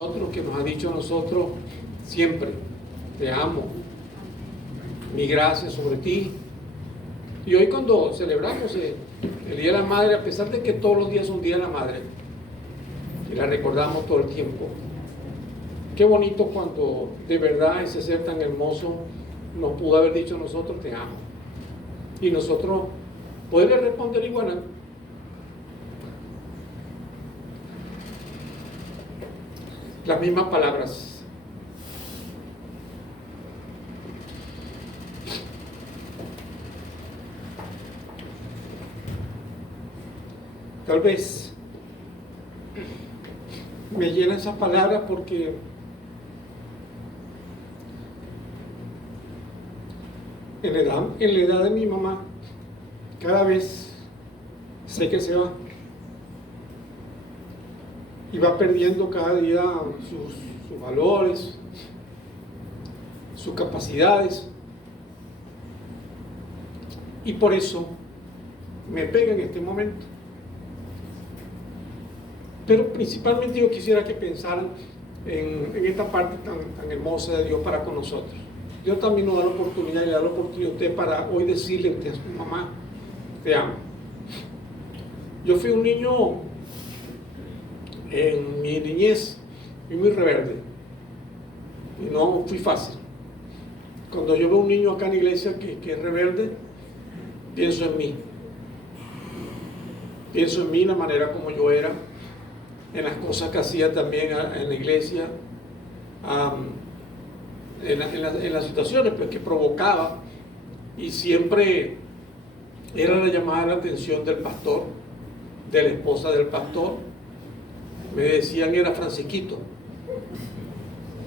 Nosotros, que nos ha dicho a nosotros siempre: te amo, mi gracia sobre ti. Y hoy, cuando celebramos el Día de la Madre, a pesar de que todos los días son Día de la Madre y la recordamos todo el tiempo, qué bonito cuando de verdad ese ser tan hermoso nos pudo haber dicho a nosotros: te amo, y nosotros poderle responder igual. Las mismas palabras. Tal vez me llenan esas palabras porque en la edad de mi mamá, cada vez sé que se va y va perdiendo cada día sus valores, sus capacidades, y por eso me pega en este momento. Pero principalmente yo quisiera que pensaran en esta parte tan hermosa de Dios para con nosotros. Dios también nos da la oportunidad, y le da la oportunidad a usted para hoy decirle a su mamá: te amo. Yo fui un niño en mi niñez, fui muy rebelde y no fui fácil. Cuando yo veo un niño acá en la iglesia que es rebelde, pienso en mí, la manera como yo era, en las cosas que hacía también en la iglesia, en las situaciones pues, que provocaba, y siempre era la llamada de la atención del pastor, de la esposa del pastor. Me decían era Francisquito,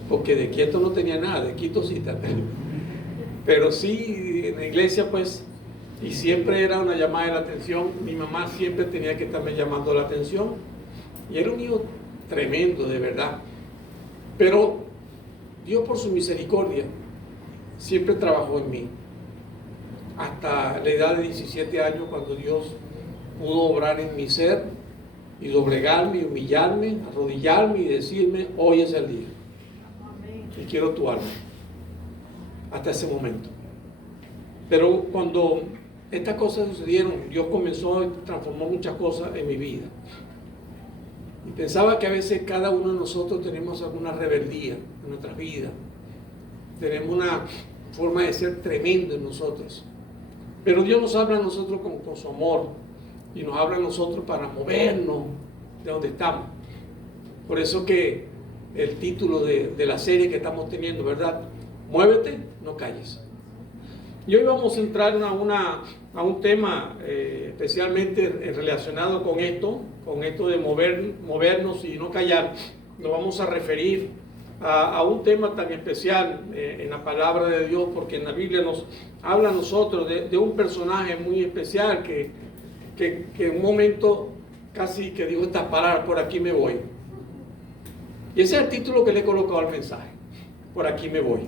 porque de quieto no tenía nada, de quito sí también, pero sí en la iglesia pues, y siempre era una llamada de la atención. Mi mamá siempre tenía que estarme llamando la atención, y era un hijo tremendo, de verdad. Pero Dios, por su misericordia, siempre trabajó en mí, hasta la edad de 17 años, cuando Dios pudo obrar en mi ser y doblegarme, y humillarme, arrodillarme y decirme: hoy es el día y quiero tu alma. Hasta ese momento. Pero cuando estas cosas sucedieron, Dios comenzó y transformó muchas cosas en mi vida. Y pensaba que a veces cada uno de nosotros tenemos alguna rebeldía en nuestras vidas. Tenemos una forma de ser tremenda en nosotros. Pero Dios nos habla a nosotros con su amor, y nos habla a nosotros para movernos de donde estamos. Por eso que el título de la serie que estamos teniendo, ¿verdad? Muévete, no calles. Y hoy vamos a entrar a un tema especialmente relacionado con esto de movernos y no callar. Nos vamos a referir a un tema tan especial en la palabra de Dios, porque en la Biblia nos habla a nosotros de un personaje muy especial que en un momento casi que dijo: esta palabra, por aquí me voy. Y ese es el título que le he colocado al mensaje: por aquí me voy.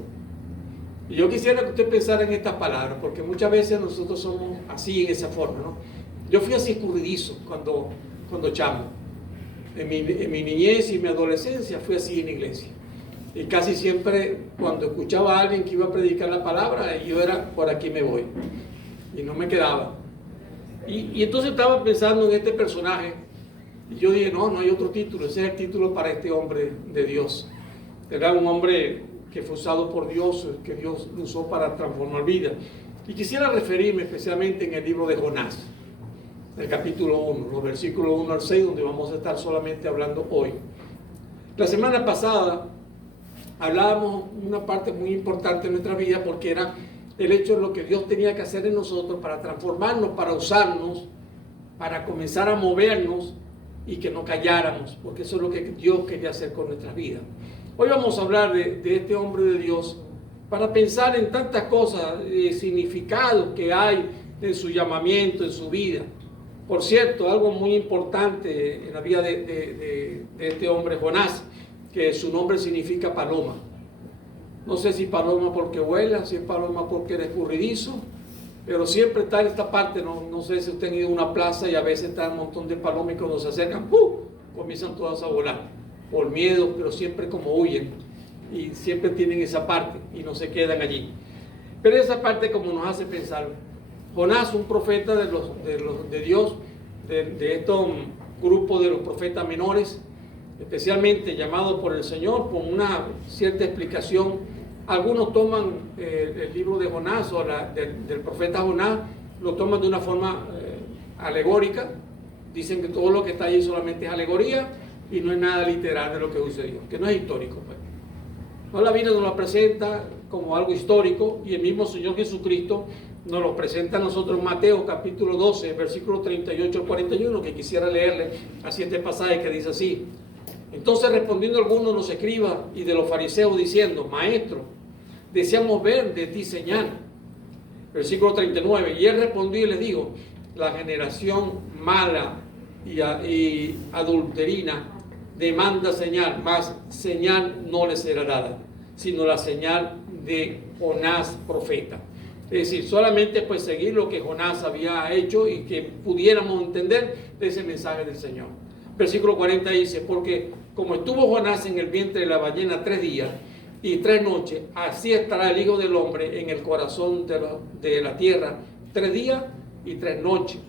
Y yo quisiera que usted pensara en estas palabras, porque muchas veces nosotros somos así, en esa forma, ¿no? Yo fui así escurridizo cuando chamo. En mi niñez y mi adolescencia fui así en la iglesia. Y casi siempre, cuando escuchaba a alguien que iba a predicar la palabra, yo era: por aquí me voy. Y no me quedaba. Y entonces estaba pensando en este personaje, y yo dije: no hay otro título. Ese es el título para este hombre de Dios. Era un hombre que fue usado por Dios, que Dios lo usó para transformar vidas. Y quisiera referirme especialmente en el libro de Jonás, el capítulo 1, los versículos 1 al 6, donde vamos a estar solamente hablando hoy. La semana pasada hablábamos una parte muy importante de nuestra vida, porque era el hecho de lo que Dios tenía que hacer en nosotros para transformarnos, para usarnos, para comenzar a movernos y que no calláramos, porque eso es lo que Dios quería hacer con nuestras vidas. Hoy vamos a hablar de este hombre de Dios para pensar en tantas cosas, significados que hay en su llamamiento, en su vida. Por cierto, algo muy importante en la vida de este hombre Jonás, que su nombre significa paloma. No sé si paloma porque vuela, si es paloma porque es escurridizo, pero siempre está en esta parte. No sé si usted ha ido a una plaza y a veces está un montón de palomas, y cuando se acercan, ¡pum!, comienzan todas a volar. por miedo, pero siempre como huyen y siempre tienen esa parte y no se quedan allí. Pero esa parte como nos hace pensar, Jonás, un profeta de Dios, de estos grupos de los profetas menores, especialmente llamado por el Señor, con una cierta explicación. Algunos toman el libro de Jonás o del profeta Jonás, lo toman de una forma alegórica, dicen que todo lo que está allí solamente es alegoría y no es nada literal de lo que sucedió, que no es histórico. Pues. No, la Biblia nos lo presenta como algo histórico y el mismo Señor Jesucristo nos lo presenta a nosotros en Mateo capítulo 12, versículo 38 al 41, que quisiera leerle así este pasaje que dice así. Entonces respondiendo algunos de los escribas y de los fariseos diciendo, Maestro, deseamos ver de ti señal. Versículo 39, y él respondió y les dijo, la generación mala y adulterina demanda señal, mas señal no le será dada, sino la señal de Jonás profeta. Es decir, solamente pues seguir lo que Jonás había hecho y que pudiéramos entender de ese mensaje del Señor. Versículo 40 dice, porque como estuvo Jonás en el vientre de la ballena 3 días y 3 noches, así estará el Hijo del Hombre en el corazón de la tierra 3 días y 3 noches,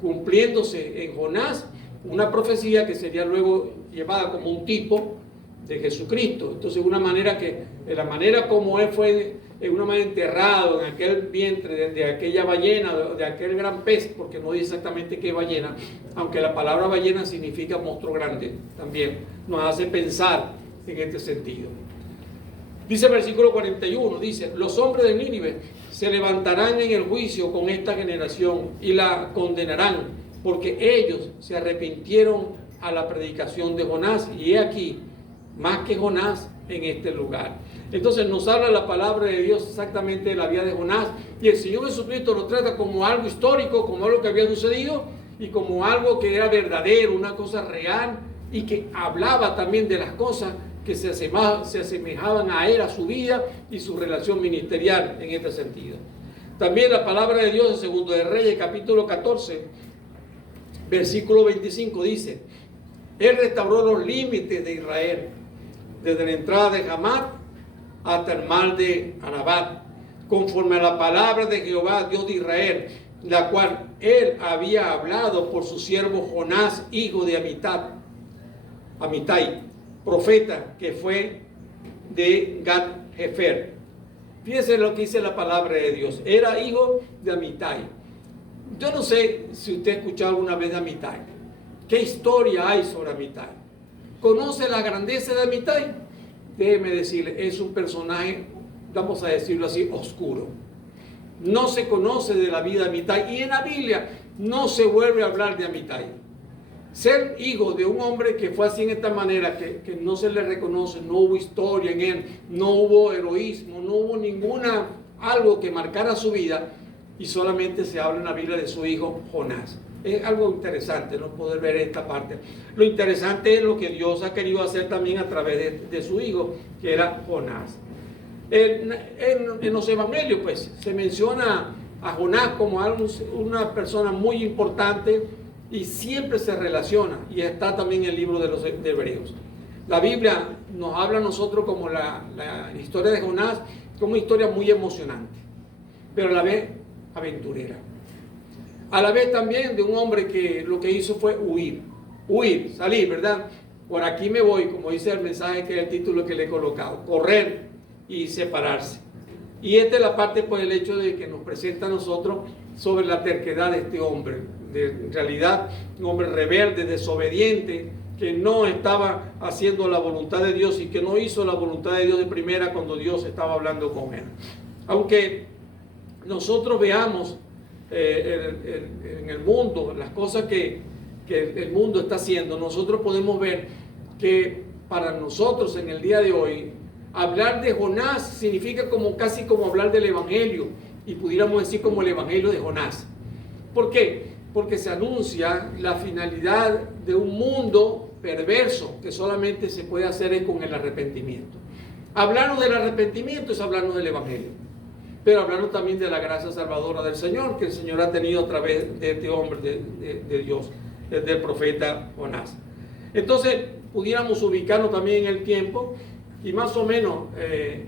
cumpliéndose en Jonás una profecía que sería luego llevada como un tipo de Jesucristo. Entonces, una manera que, de la manera como él fue en una manera enterrado en aquel vientre de aquella ballena, de aquel gran pez, porque no dice exactamente qué ballena, aunque la palabra ballena significa monstruo grande, también nos hace pensar en este sentido. Dice el versículo 41, dice, los hombres de Nínive se levantarán en el juicio con esta generación y la condenarán, porque ellos se arrepintieron a la predicación de Jonás, y he aquí, más que Jonás en este lugar. Entonces nos habla la palabra de Dios exactamente de la vida de Jonás, y el Señor Jesucristo lo trata como algo histórico, como algo que había sucedido, y como algo que era verdadero, una cosa real, y que hablaba también de las cosas que se asemejaban a él, a su vida y su relación ministerial en este sentido. También la palabra de Dios en Segundo de Reyes, capítulo 14, versículo 25, dice, Él restauró los límites de Israel, desde la entrada de Hamat hasta el mar de Arabat, conforme a la palabra de Jehová, Dios de Israel, la cual Él había hablado por su siervo Jonás, hijo de Amitai, profeta que fue de Gat-Hefer. Fíjense lo que dice la palabra de Dios. Era hijo de Amitai. Yo no sé si usted ha escuchado alguna vez de Amitai. ¿Qué historia hay sobre Amitai? ¿Conoce la grandeza de Amitai? Déjeme decirle, es un personaje, vamos a decirlo así, oscuro. No se conoce de la vida de Amitai y en la Biblia no se vuelve a hablar de Amitai. Ser hijo de un hombre que fue así en esta manera, que no se le reconoce, no hubo historia en él, no hubo heroísmo, no hubo ninguna algo que marcara su vida, y solamente se habla en la Biblia de su hijo Jonás. Es algo interesante, ¿no? Poder ver esta parte. Lo interesante es lo que Dios ha querido hacer también a través de su hijo, que era Jonás. En los evangelios, pues, se menciona a Jonás como una persona muy importante, y siempre se relaciona, y está también en el libro de los Hebreos. La Biblia nos habla a nosotros como la historia de Jonás, como una historia muy emocionante, pero a la vez aventurera. A la vez también de un hombre que lo que hizo fue huir, salir, ¿verdad? Por aquí me voy, como dice el mensaje, que es el título que le he colocado, correr y separarse. Y esta es la parte, pues, el hecho de que nos presenta a nosotros sobre la terquedad de este hombre. En realidad, un hombre rebelde, desobediente, que no estaba haciendo la voluntad de Dios y que no hizo la voluntad de Dios de primera cuando Dios estaba hablando con él. Aunque nosotros veamos en el mundo las cosas que el mundo está haciendo, nosotros podemos ver que para nosotros en el día de hoy, hablar de Jonás significa casi como hablar del Evangelio, y pudiéramos decir como el Evangelio de Jonás. ¿Por qué? Porque se anuncia la finalidad de un mundo perverso que solamente se puede hacer con el arrepentimiento. Hablarnos del arrepentimiento es hablarnos del Evangelio, pero hablarnos también de la gracia salvadora del Señor, que el Señor ha tenido a través de este hombre de Dios, del profeta Jonás. Entonces, pudiéramos ubicarnos también en el tiempo, y más o menos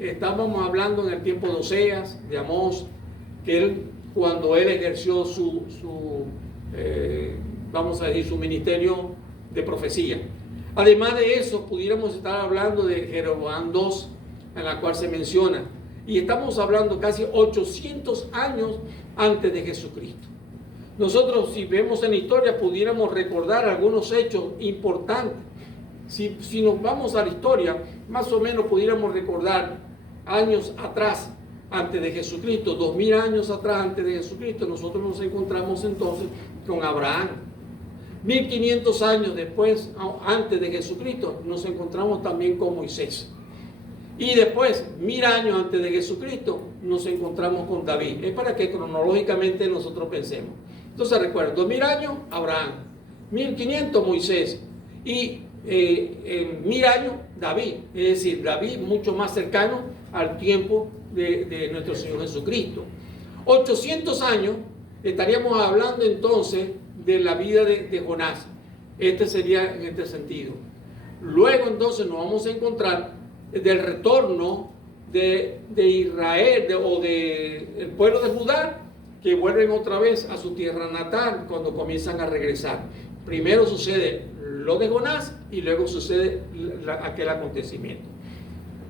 estábamos hablando en el tiempo de Oseas, de Amós, que cuando él ejerció vamos a decir, su ministerio de profecía. Además de eso, pudiéramos estar hablando de Jeroboam II, en la cual se menciona, y estamos hablando casi 800 años antes de Jesucristo. Nosotros, si vemos en la historia, pudiéramos recordar algunos hechos importantes. Si nos vamos a la historia, más o menos pudiéramos recordar años atrás, antes de Jesucristo, 2000 años atrás antes de Jesucristo, nosotros nos encontramos entonces con Abraham. 1500 años después, antes de Jesucristo, nos encontramos también con Moisés. Y después, 1000 años antes de Jesucristo, nos encontramos con David. Es para que cronológicamente nosotros pensemos. Entonces recuerden, 2000 años, Abraham. 1500, Moisés. Y en 1000 años, David. Es decir, David mucho más cercano al tiempo de nuestro Señor Jesucristo. 800 años, estaríamos hablando entonces de la vida de Jonás. Este sería en este sentido. Luego entonces nos vamos a encontrar del retorno de Israel o del pueblo de Judá, que vuelven otra vez a su tierra natal cuando comienzan a regresar. Primero sucede lo de Jonás y luego sucede aquel acontecimiento.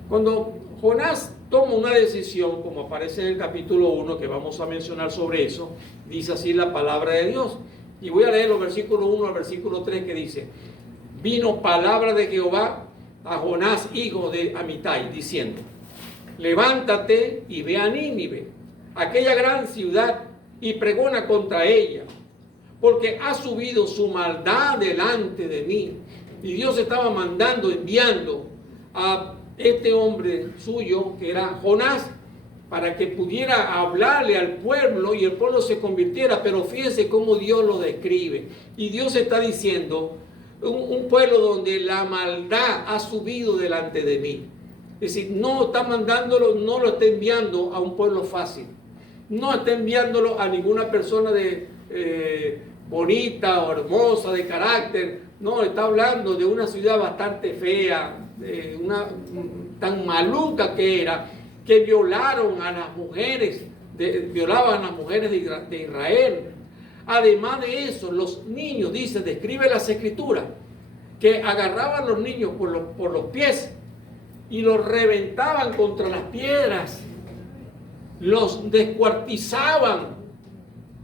Cuando Jonás toma una decisión, como aparece en el capítulo 1, que vamos a mencionar sobre eso, dice así la palabra de Dios. Y voy a leer los versículos 1 al versículo 3 que dice: vino palabra de Jehová a Jonás, hijo de Amitai, diciendo: levántate y ve a Nínive, aquella gran ciudad, y pregona contra ella, porque ha subido su maldad delante de mí. Y Dios estaba enviando a este hombre suyo, que era Jonás, para que pudiera hablarle al pueblo y el pueblo se convirtiera. Pero fíjense cómo Dios lo describe. Y Dios está diciendo: un pueblo donde la maldad ha subido delante de mí. Es decir, no está mandándolo, no lo está enviando a un pueblo fácil. No está enviándolo a ninguna persona bonita o hermosa, de carácter. No, está hablando de una ciudad bastante fea, tan maluca que era, que violaban a las mujeres de Israel. Además de eso, los niños, describe las escrituras, que agarraban a los niños por los pies y los reventaban contra las piedras, los descuartizaban.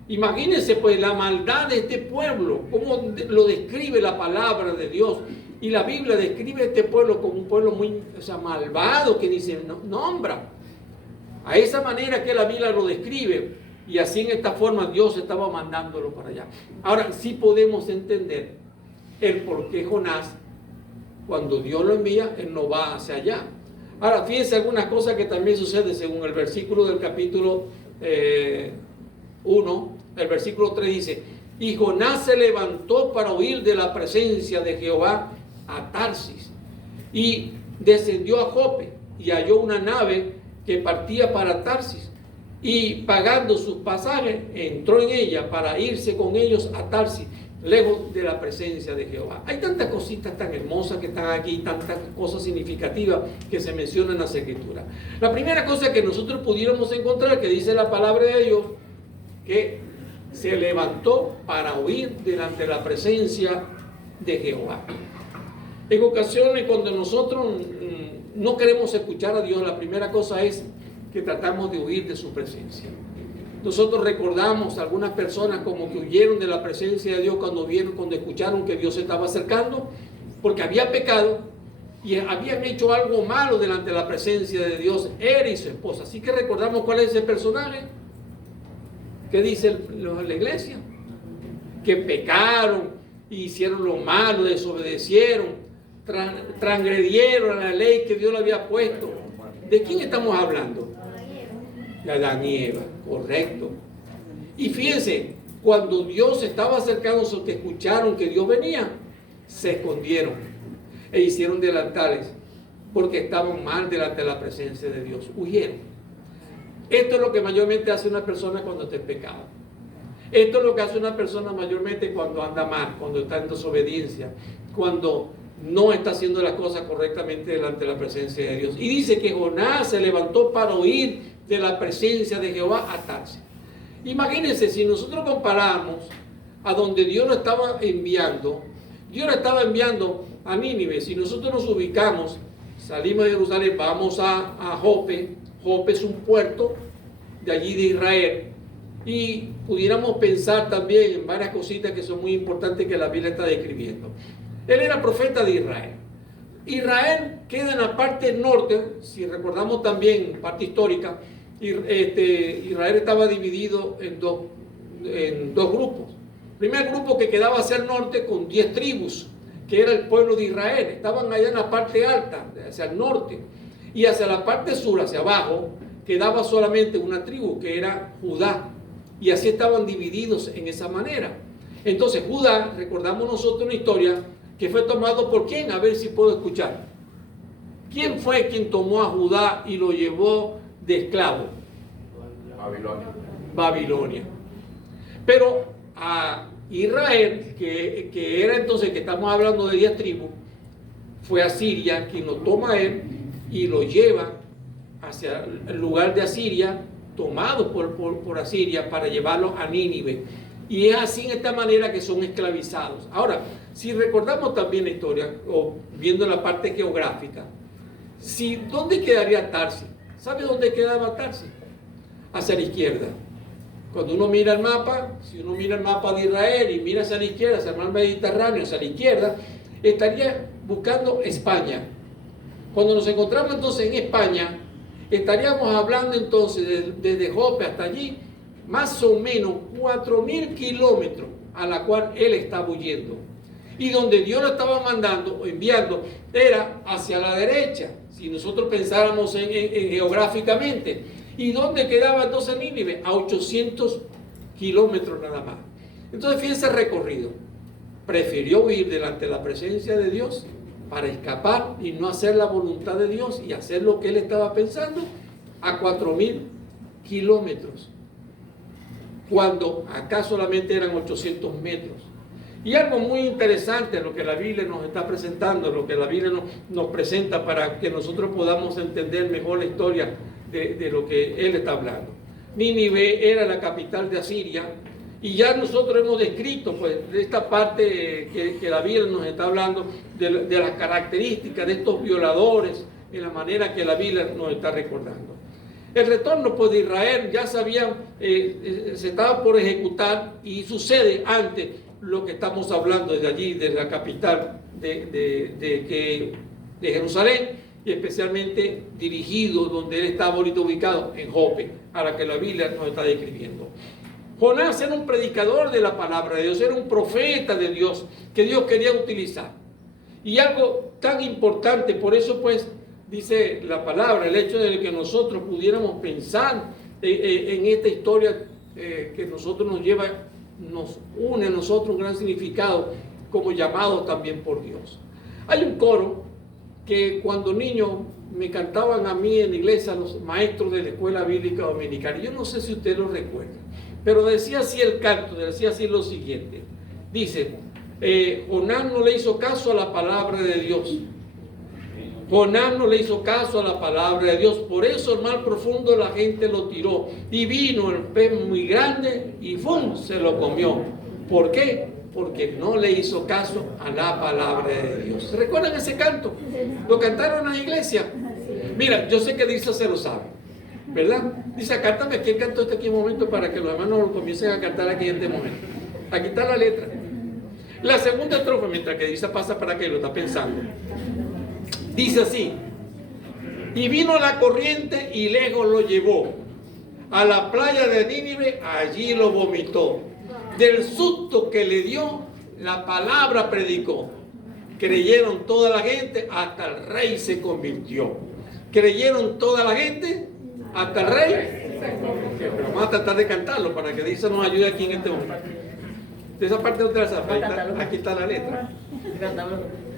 Imagínense pues la maldad de este pueblo, cómo lo describe la palabra de Dios. Y la Biblia describe a este pueblo como un pueblo muy malvado, que dice, nombra. A esa manera que la Biblia lo describe, y así en esta forma Dios estaba mandándolo para allá. Ahora sí podemos entender el por qué Jonás, cuando Dios lo envía, él no va hacia allá. Ahora fíjense algunas cosas que también sucede según el versículo del capítulo 1, el versículo 3 dice: y Jonás se levantó para huir de la presencia de Jehová a Tarsis, y descendió a Jope, y halló una nave que partía para Tarsis, y pagando sus pasajes, entró en ella para irse con ellos a Tarsis, lejos de la presencia de Jehová. Hay tantas cositas tan hermosas que están aquí, tantas cosas significativas que se mencionan en las escrituras. La primera cosa que nosotros pudiéramos encontrar, que dice la palabra de Dios, que se levantó para huir delante de la presencia de Jehová. En ocasiones, cuando nosotros no queremos escuchar a Dios, la primera cosa es que tratamos de huir de su presencia. Nosotros recordamos a algunas personas como que huyeron de la presencia de Dios cuando escucharon que Dios se estaba acercando, porque había pecado y habían hecho algo malo delante de la presencia de Dios, él y su esposa. Así que recordamos cuál es ese personaje. ¿Qué dice la iglesia? Que pecaron, hicieron lo malo, desobedecieron, transgredieron la ley que Dios le había puesto. ¿De quién estamos hablando? De Adán y Eva, correcto. Y fíjense, cuando Dios estaba acercándose, que escucharon que Dios venía, se escondieron e hicieron delantares porque estaban mal delante de la presencia de Dios, huyeron. Esto es lo que mayormente hace una persona cuando está en pecado. Esto es lo que hace una persona mayormente cuando anda mal, cuando está en desobediencia, cuando no está haciendo las cosas correctamente delante de la presencia de Dios. Y dice que Jonás se levantó para huir de la presencia de Jehová a Tarsis. Imagínense, si nosotros comparamos a donde Dios lo estaba enviando, Dios lo estaba enviando a Nínive. Si nosotros nos ubicamos, salimos de Jerusalén, vamos a Jope. Jope es un puerto de allí de Israel. Y pudiéramos pensar también en varias cositas que son muy importantes que la Biblia está describiendo. Él era profeta de Israel. Israel queda en la parte norte, si recordamos también parte histórica, Israel estaba dividido en dos grupos. El primer grupo que quedaba hacia el norte con 10 tribus, que era el pueblo de Israel. Estaban allá en la parte alta, hacia el norte. Y hacia la parte sur, hacia abajo, quedaba solamente una tribu, que era Judá. Y así estaban divididos en esa manera. Entonces Judá, recordamos nosotros una historia, que fue tomado por quién, a ver si puedo escuchar. ¿Quién fue quien tomó a Judá y lo llevó de esclavo? Babilonia. Pero a Israel, que era entonces, que estamos hablando de 10 tribus, fue Asiria quien lo toma a él y lo lleva hacia el lugar de Asiria, tomado por Asiria, para llevarlo a Nínive. Y es así, en esta manera, que son esclavizados. Ahora, si recordamos también la historia, o viendo la parte geográfica, ¿dónde quedaría Tarsis? ¿Sabe dónde quedaba Tarsis? Hacia la izquierda. Cuando uno mira el mapa, si uno mira el mapa de Israel y mira hacia la izquierda, hacia el mar Mediterráneo, hacia la izquierda, estaría buscando España. Cuando nos encontramos entonces en España, estaríamos hablando entonces desde Jope hasta allí, más o menos 4.000 kilómetros a la cual él estaba huyendo. Y donde Dios lo estaba mandando o enviando era hacia la derecha, si nosotros pensáramos en geográficamente. ¿Y dónde quedaba entonces Nínive? A 800 kilómetros nada más. Entonces fíjense el recorrido. Prefirió huir delante de la presencia de Dios para escapar y no hacer la voluntad de Dios y hacer lo que él estaba pensando a 4.000 kilómetros. Cuando acá solamente eran 800 metros. Y algo muy interesante, lo que la Biblia nos está presentando, lo que la Biblia nos presenta para que nosotros podamos entender mejor la historia de lo que él está hablando. Nínive era la capital de Asiria, y ya nosotros hemos descrito pues de esta parte que la Biblia nos está hablando de las características de estos violadores, en la manera que la Biblia nos está recordando. El retorno pues de Israel ya se estaba por ejecutar, y sucede antes lo que estamos hablando desde allí, de la capital de Jerusalén, y especialmente dirigido donde él estaba ahorita ubicado, en Jope, a la que la Biblia nos está describiendo. Jonás era un predicador de la palabra de Dios, era un profeta de Dios que Dios quería utilizar. Y algo tan importante, por eso pues dice la palabra, el hecho de que nosotros pudiéramos pensar en esta historia que nosotros nos une a nosotros un gran significado como llamados también por Dios. Hay un coro que cuando niño me cantaban a mí en la iglesia los maestros de la escuela bíblica dominical. Yo no sé si usted lo recuerda, pero decía así el canto, decía así lo siguiente. Dice, Jonás no le hizo caso a la palabra de Dios. Jonás no le hizo caso a la palabra de Dios. Por eso el mar profundo la gente lo tiró. Y vino el pez muy grande y ¡fum! Se lo comió. ¿Por qué? Porque no le hizo caso a la palabra de Dios. ¿Recuerdan ese canto? Lo cantaron en la iglesia. Mira, yo sé que Disa se lo sabe, ¿verdad? Dice, cántame aquí el canto este aquí un momento para que los hermanos lo comiencen a cantar aquí en este momento. Aquí está la letra. La segunda estrofa, mientras que Disa pasa para que lo está pensando. Dice así: y vino la corriente y lejos lo llevó a la playa de Nínive, allí lo vomitó. Del susto que le dio, la palabra predicó. Creyeron toda la gente, hasta el rey se convirtió. Creyeron toda la gente, hasta el rey. Pero vamos a tratar de cantarlo para que Disa nos ayude aquí en este momento. De esa parte no te la sabes, aquí está la letra.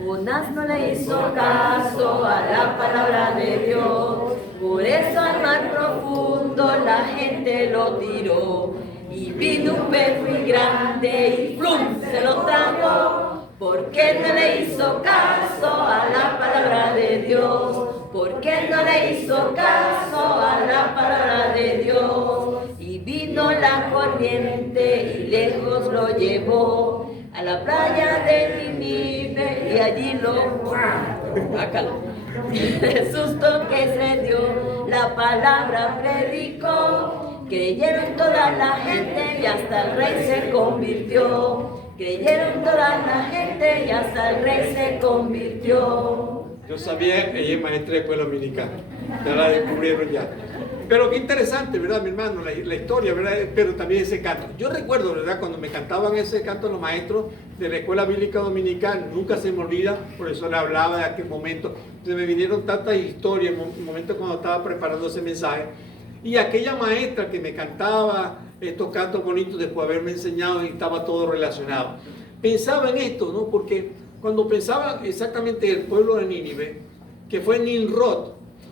Jonás no le hizo caso a la palabra de Dios, por eso al mar profundo la gente lo tiró. Y vino un pez muy grande y ¡plum! Se lo tragó. ¿Por qué no le hizo caso a la palabra de Dios? ¿Por qué no le hizo caso a la palabra de Dios? Y vino la corriente y lejos lo llevó a la playa de Nínive y allí lo bácalo. El susto que se dio, la palabra predicó, creyeron toda la gente y hasta el rey se convirtió. Creyeron toda la gente y hasta el rey se convirtió. Yo sabía que ella es maestra de escuela dominicana, ya la descubrieron ya. Pero qué interesante, ¿verdad, mi hermano? La historia, ¿verdad? Pero también ese canto. Yo recuerdo, ¿verdad? Cuando me cantaban ese canto los maestros de la escuela bíblica dominical, nunca se me olvida, por eso le hablaba de aquel momento. Se me vinieron tantas historias en el momento cuando estaba preparando ese mensaje. Y aquella maestra que me cantaba estos cantos bonitos después de haberme enseñado y estaba todo relacionado. Pensaba en esto, ¿no? Porque cuando pensaba exactamente el pueblo de Nínive, que fue Nimrod,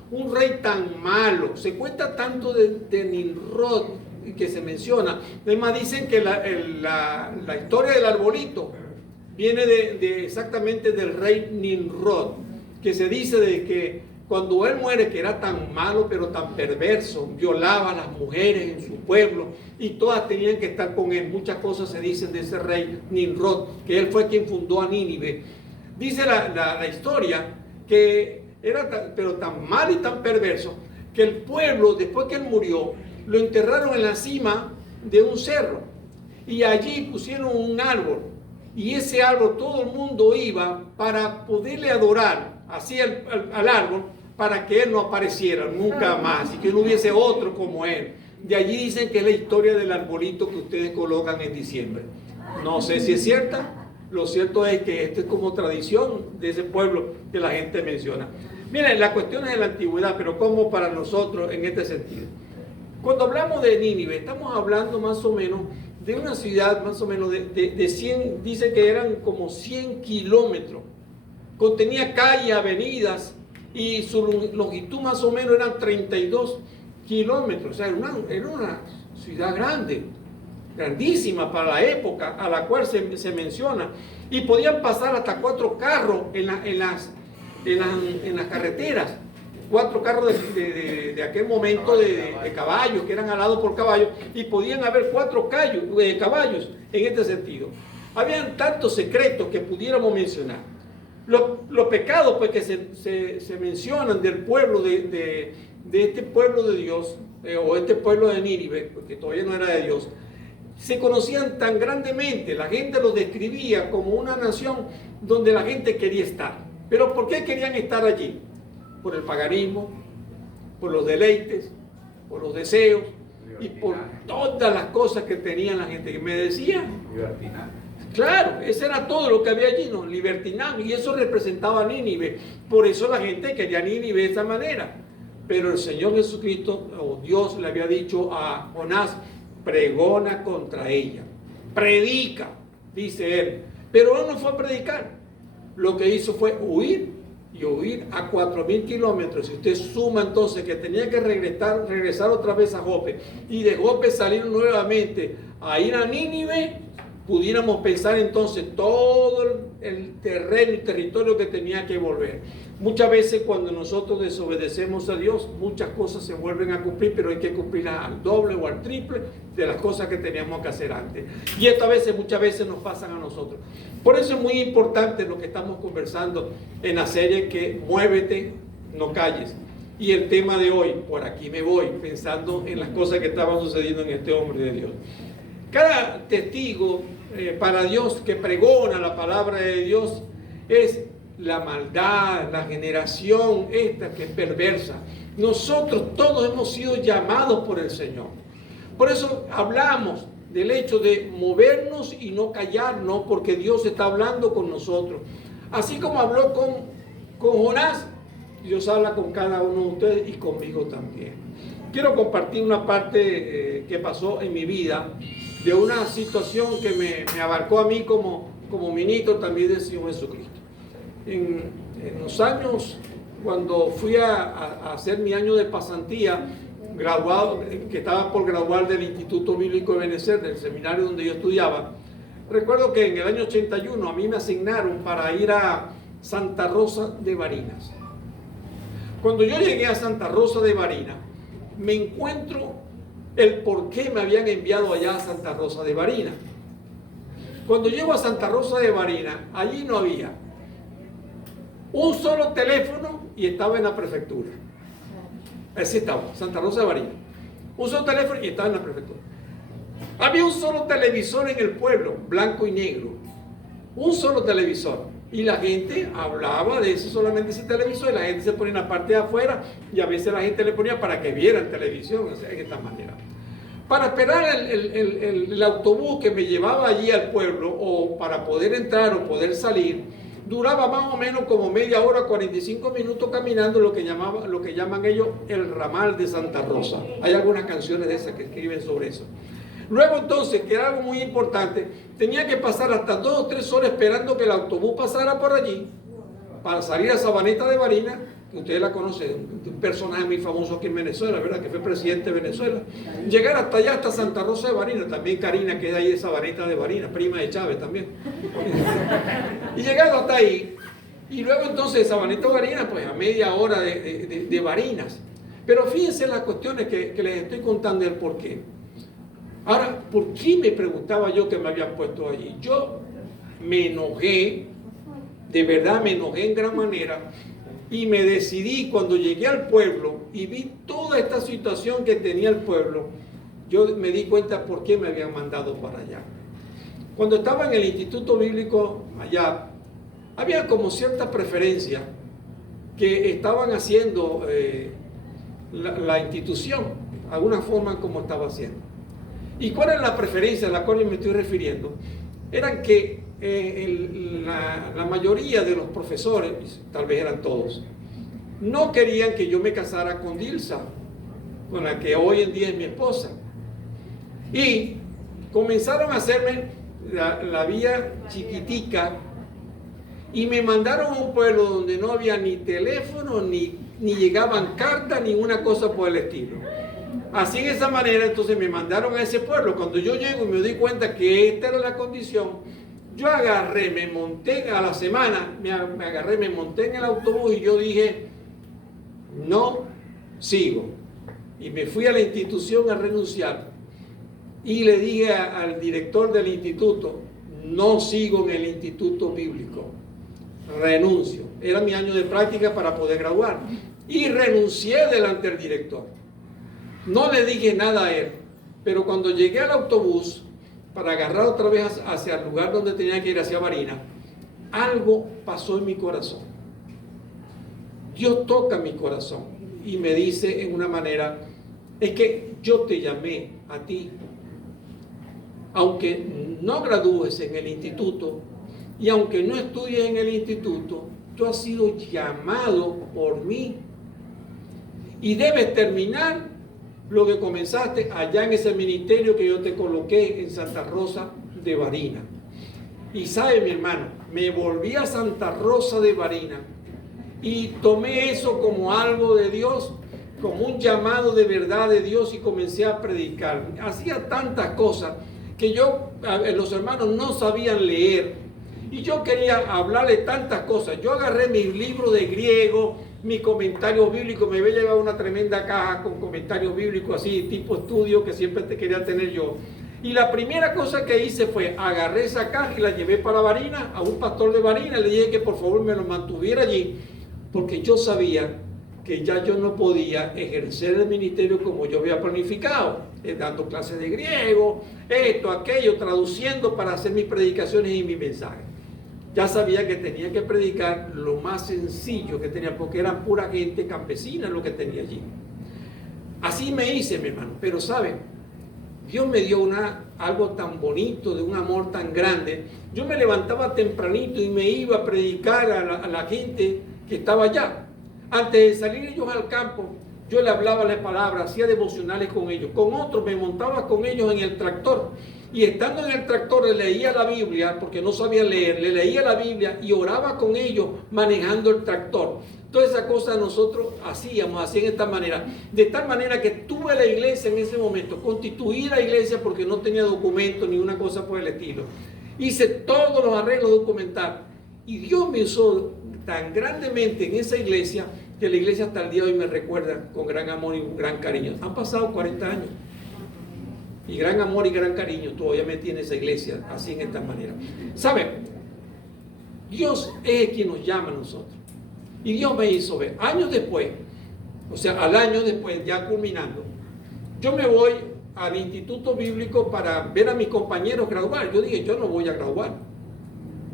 un rey tan malo, se cuenta tanto de Nimrod que se menciona. Además dicen que la historia del arbolito viene exactamente del rey Nimrod, que se dice de que cuando él muere, que era tan malo pero tan perverso, violaba a las mujeres en su pueblo y todas tenían que estar con él. Muchas cosas se dicen de ese rey Nimrod, que él fue quien fundó a Nínive. Dice la historia que era pero tan mal y tan perverso que el pueblo, después que él murió, lo enterraron en la cima de un cerro y allí pusieron un árbol y ese árbol todo el mundo iba para poderle adorar así al árbol, para que él no apareciera nunca más y que no hubiese otro como él. De allí dicen que es la historia del arbolito que ustedes colocan en diciembre. No sé si es cierta, lo cierto es que esto es como tradición de ese pueblo que la gente menciona. Miren, la cuestión es de la antigüedad, pero como para nosotros en este sentido. Cuando hablamos de Nínive, estamos hablando más o menos de una ciudad más o menos de 100, dice que eran como 100 kilómetros. Contenía calles, avenidas, y su longitud más o menos eran 32 kilómetros. O sea, era una ciudad grande, grandísima para la época a la cual se menciona. Y podían pasar hasta 4 carros en las carreteras. 4 carros de aquel momento de caballos, que eran alados por caballos, y podían haber 4 caballos en este sentido. Habían tantos secretos que pudiéramos mencionar. Los pecados pues, que se mencionan del pueblo, de este pueblo de Dios, o este pueblo de Nínive, porque todavía no era de Dios, se conocían tan grandemente, la gente los describía como una nación donde la gente quería estar. ¿Pero por qué querían estar allí? Por el paganismo, por los deleites, por los deseos y por todas las cosas que tenían la gente. Que me decía, claro, ese era todo lo que había allí, ¿no? Libertinaje, y eso representaba a Nínive. Por eso la gente quería Nínive de esa manera. Pero el Señor Jesucristo, o Dios, le había dicho a Jonás, pregona contra ella, predica, dice él. Pero él no fue a predicar, lo que hizo fue huir, y huir a 4.000 kilómetros. Si usted suma entonces que tenía que regresar otra vez a Jope, y de Jope salir nuevamente a ir a Nínive, pudiéramos pensar entonces todo el terreno y territorio que tenía que volver. Muchas veces cuando nosotros desobedecemos a Dios, muchas cosas se vuelven a cumplir, pero hay que cumplirlas al doble o al triple de las cosas que teníamos que hacer antes. Y esto muchas veces nos pasan a nosotros. Por eso es muy importante lo que estamos conversando en la serie que Muévete, no calles. Y el tema de hoy, por aquí me voy, pensando en las cosas que estaban sucediendo en este hombre de Dios. Cada testigo para Dios que pregona la palabra de Dios es la maldad, la generación esta que es perversa. Nosotros todos hemos sido llamados por el Señor. Por eso hablamos del hecho de movernos y no callarnos, porque Dios está hablando con nosotros. Así como habló con Jonás, Dios habla con cada uno de ustedes y conmigo también. Quiero compartir una parte que pasó en mi vida, de una situación que me abarcó a mí como ministro también del Señor Jesucristo. En los años, cuando fui a hacer mi año de pasantía, graduado, que estaba por graduar del Instituto Bíblico de Benecer, del seminario donde yo estudiaba, recuerdo que en el año 81 a mí me asignaron para ir a Santa Rosa de Barinas. Cuando yo llegué a Santa Rosa de Barinas, me encuentro el por qué me habían enviado allá a Santa Rosa de Barinas. Cuando llego a Santa Rosa de Barinas, allí no había un solo teléfono y estaba en la prefectura. Así estaba, Santa Rosa de Barinas. Un solo teléfono y estaba en la prefectura. Había un solo televisor en el pueblo, blanco y negro. Un solo televisor. Y la gente hablaba de eso, solamente ese televisor, y la gente se ponía en la parte de afuera, y a veces la gente le ponía para que vieran televisión, o sea, de esta manera. Para esperar el autobús que me llevaba allí al pueblo, o para poder entrar o poder salir, duraba más o menos como media hora, 45 minutos caminando, lo que llaman ellos el ramal de Santa Rosa. Hay algunas canciones de esas que escriben sobre eso. Luego entonces, que era algo muy importante, tenía que pasar hasta 2 o 3 horas esperando que el autobús pasara por allí para salir a Sabaneta de Barinas, que ustedes la conocen, un personaje muy famoso aquí en Venezuela, ¿verdad? Que fue presidente de Venezuela. Llegar hasta allá, hasta Santa Rosa de Barinas, también Karina, que es de ahí de Sabaneta de Barinas, prima de Chávez también. Y llegado hasta ahí, y luego entonces de Sabaneta de Barinas, pues a media hora de Barinas. Pero fíjense las cuestiones que les estoy contando el porqué. Ahora, ¿por qué me preguntaba yo que me habían puesto allí? Yo me enojé, de verdad me enojé en gran manera, y me decidí cuando llegué al pueblo y vi toda esta situación que tenía el pueblo, yo me di cuenta por qué me habían mandado para allá. Cuando estaba en el Instituto Bíblico allá, había como cierta preferencia que estaban haciendo la institución, alguna forma como estaba haciendo. ¿Y cuál era la preferencia a la cual yo me estoy refiriendo? Eran que la mayoría de los profesores, tal vez eran todos, no querían que yo me casara con Dilsa, con la que hoy en día es mi esposa. Y comenzaron a hacerme la vía chiquitica y me mandaron a un pueblo donde no había ni teléfono, ni llegaban cartas, ni una cosa por el estilo. Así de esa manera, entonces me mandaron a ese pueblo. Cuando yo llego y me di cuenta que esta era la condición, yo agarré, me monté a la semana, me monté en el autobús y yo dije, no sigo. Y me fui a la institución a renunciar. Y le dije al director del instituto, no sigo en el instituto bíblico, renuncio. Era mi año de práctica para poder graduar. Y renuncié delante del director. No le dije nada a él, pero cuando llegué al autobús para agarrar otra vez hacia el lugar donde tenía que ir, hacia Barinas, algo pasó en mi corazón. Dios toca mi corazón y me dice en una manera, es que yo te llamé a ti, aunque no gradúes en el instituto y aunque no estudies en el instituto, tú has sido llamado por mí y debes terminar lo que comenzaste allá en ese ministerio que yo te coloqué en Santa Rosa de Barinas. Y sabe, mi hermano, me volví a Santa Rosa de Barinas y tomé eso como algo de Dios, como un llamado de verdad de Dios, y comencé a predicar. Hacía tantas cosas que los hermanos no sabían leer y yo quería hablarle tantas cosas. Yo agarré mis libros de griego, mis comentarios bíblicos, me había llevado una tremenda caja con comentarios bíblicos así, tipo estudio, que siempre te quería tener yo. Y la primera cosa que hice fue, agarré esa caja y la llevé para Barinas, a un pastor de Barinas, le dije que por favor me lo mantuviera allí, porque yo sabía que ya yo no podía ejercer el ministerio como yo había planificado, dando clases de griego, esto, aquello, traduciendo para hacer mis predicaciones y mis mensajes. Ya sabía que tenía que predicar lo más sencillo que tenía, porque eran pura gente campesina lo que tenía allí. Así me hice, mi hermano. Pero ¿saben? Dios me dio algo tan bonito, de un amor tan grande. Yo me levantaba tempranito y me iba a predicar a la gente que estaba allá. Antes de salir ellos al campo, yo le hablaba la palabra, hacía devocionales con ellos. Con otros me montaba con ellos en el tractor. Y estando en el tractor le leía la Biblia, porque no sabía leer, le leía la Biblia y oraba con ellos manejando el tractor. Toda esa cosa nosotros hacíamos así en esta manera. De tal manera que tuve la iglesia en ese momento, constituí la iglesia porque no tenía documento ni una cosa por el estilo. Hice todos los arreglos documentales. Y Dios me usó tan grandemente en esa iglesia que la iglesia hasta el día de hoy me recuerda con gran amor y un gran cariño. Han pasado 40 años. Y gran amor y gran cariño todavía me tiene esa iglesia así en esta manera. ¿Sabe? Dios es quien nos llama a nosotros. Y Dios me hizo ver. Años después, o sea, al año después, ya culminando, yo me voy al Instituto Bíblico para ver a mis compañeros graduar. Yo dije, yo no voy a graduar.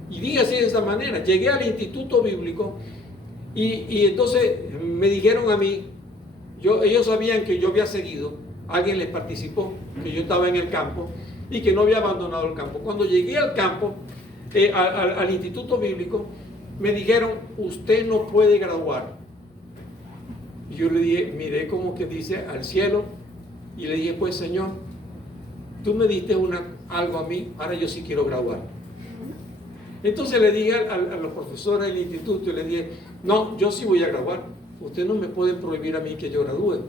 Y dije así de esa manera. Llegué al Instituto Bíblico y entonces me dijeron a mí, ellos sabían que yo había seguido, alguien les participó, que yo estaba en el campo y que no había abandonado el campo. Cuando llegué al campo, al Instituto Bíblico, me dijeron, usted no puede graduar. Y yo le dije, miré como que dice al cielo y le dije, pues Señor, tú me diste algo a mí, ahora yo sí quiero graduar. Entonces le dije a los profesores del instituto, y le dije, no, yo sí voy a graduar. Usted no me puede prohibir a mí que yo gradúe,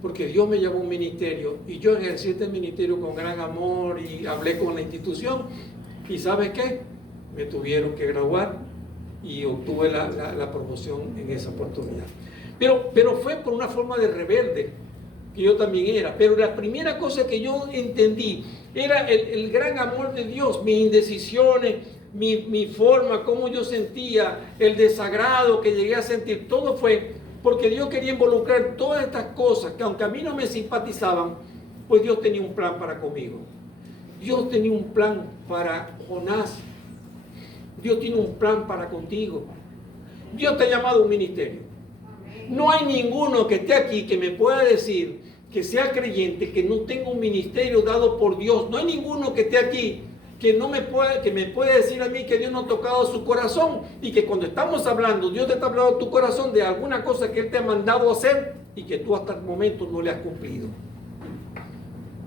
porque Dios me llamó a un ministerio y yo ejercí este ministerio con gran amor y hablé con la institución. ¿Y sabes qué? Me tuvieron que graduar y obtuve la promoción en esa oportunidad. Pero fue por una forma de rebelde, que yo también era. Pero la primera cosa que yo entendí era el gran amor de Dios, mis indecisiones, mi forma, cómo yo sentía, el desagrado que llegué a sentir. Todo fue porque Dios quería involucrar todas estas cosas que aunque a mí no me simpatizaban, pues Dios tenía un plan para conmigo. Dios tenía un plan para Jonás. Dios tiene un plan para contigo. Dios te ha llamado a un ministerio. No hay ninguno que esté aquí que me pueda decir que sea creyente, que no tenga un ministerio dado por Dios. No hay ninguno que esté aquí que me puede decir a mí que Dios no ha tocado su corazón y que cuando estamos hablando, Dios te está hablando a tu corazón de alguna cosa que Él te ha mandado a hacer y que tú hasta el momento no le has cumplido.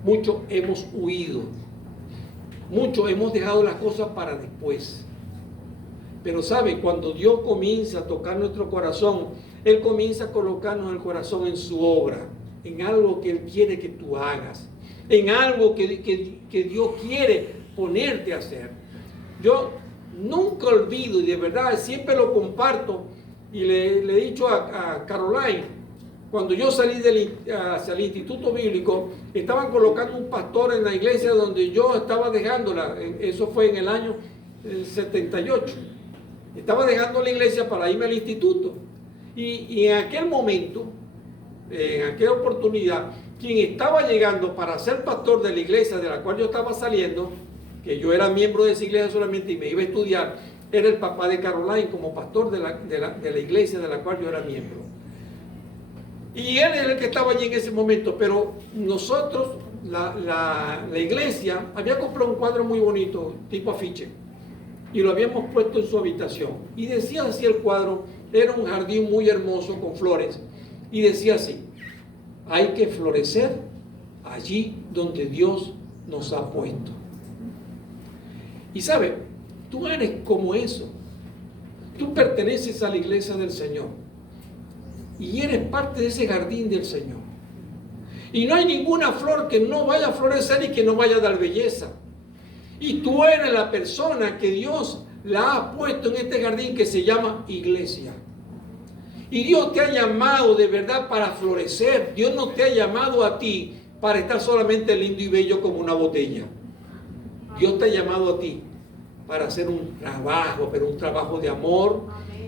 Muchos hemos huido. Muchos hemos dejado las cosas para después. Pero sabe, cuando Dios comienza a tocar nuestro corazón, Él comienza a colocarnos el corazón en su obra, en algo que Él quiere que tú hagas, en algo que Dios quiere ponerte a hacer. Yo nunca olvido, y de verdad siempre lo comparto, y le he dicho a Caroline, cuando yo salí hacia el Instituto Bíblico, estaban colocando un pastor en la iglesia donde yo estaba dejándola. Eso fue en el año 78. Estaba dejando la iglesia para irme al instituto. Y en aquel momento, en aquella oportunidad, quien estaba llegando para ser pastor de la iglesia de la cual yo estaba saliendo, que yo era miembro de esa iglesia solamente y me iba a estudiar, era el papá de Caroline como pastor de la iglesia de la cual yo era miembro. Y él era el que estaba allí en ese momento, pero nosotros, la iglesia, había comprado un cuadro muy bonito, tipo afiche, y lo habíamos puesto en su habitación. Y decía así el cuadro, era un jardín muy hermoso con flores, y decía así, hay que florecer allí donde Dios nos ha puesto. Y sabe, tú eres como eso. Tú perteneces a la iglesia del Señor. Y eres parte de ese jardín del Señor. Y no hay ninguna flor que no vaya a florecer y que no vaya a dar belleza. Y tú eres la persona que Dios la ha puesto en este jardín que se llama iglesia. Y Dios te ha llamado de verdad para florecer. Dios no te ha llamado a ti para estar solamente lindo y bello como una botella. Dios te ha llamado a ti para hacer un trabajo, pero un trabajo de amor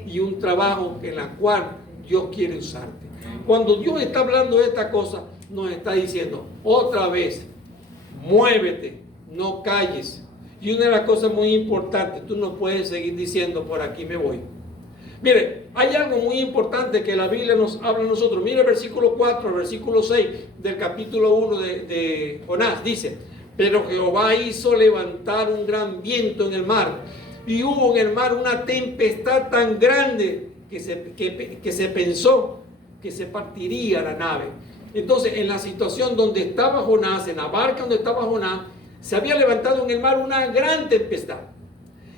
y un trabajo en la cual Dios quiere usarte. Cuando Dios está hablando de esta cosa, nos está diciendo otra vez, muévete, no calles. Y una de las cosas muy importantes, tú no puedes seguir diciendo por aquí me voy. Mire, hay algo muy importante que la Biblia nos habla a nosotros. Mire el versículo 4, el versículo 6 del capítulo 1 de Jonás. Dice, pero Jehová hizo levantar un gran viento en el mar, y hubo en el mar una tempestad tan grande que se pensó que se partiría la nave. Entonces, en la situación donde estaba Jonás, en la barca donde estaba Jonás, se había levantado en el mar una gran tempestad.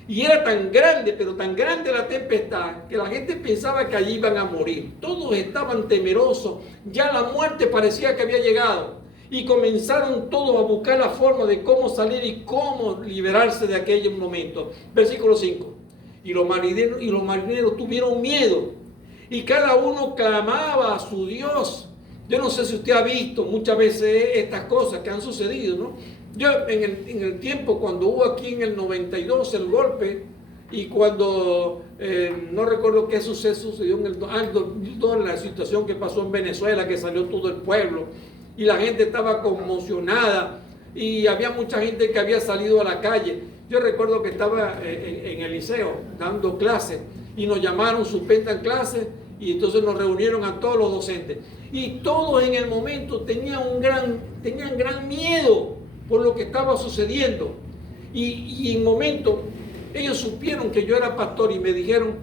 Y era tan grande, pero tan grande la tempestad, que la gente pensaba que allí iban a morir. Todos estaban temerosos. Ya la muerte parecía que había llegado. Y comenzaron todos a buscar la forma de cómo salir y cómo liberarse de aquel momento. Versículo 5. Y los marineros tuvieron miedo. Y cada uno clamaba a su Dios. Yo no sé si usted ha visto muchas veces estas cosas que han sucedido, ¿no? Yo en el tiempo cuando hubo aquí en el 92 el golpe, y cuando no recuerdo qué sucedió en el 2002, la situación que pasó en Venezuela, que salió todo el pueblo y la gente estaba conmocionada y había mucha gente que había salido a la calle. Yo recuerdo que estaba en el liceo dando clases y nos llamaron, suspendan clases, y entonces nos reunieron a todos los docentes. Y todos en el momento tenían gran miedo por lo que estaba sucediendo. Y en momento ellos supieron que yo era pastor y me dijeron,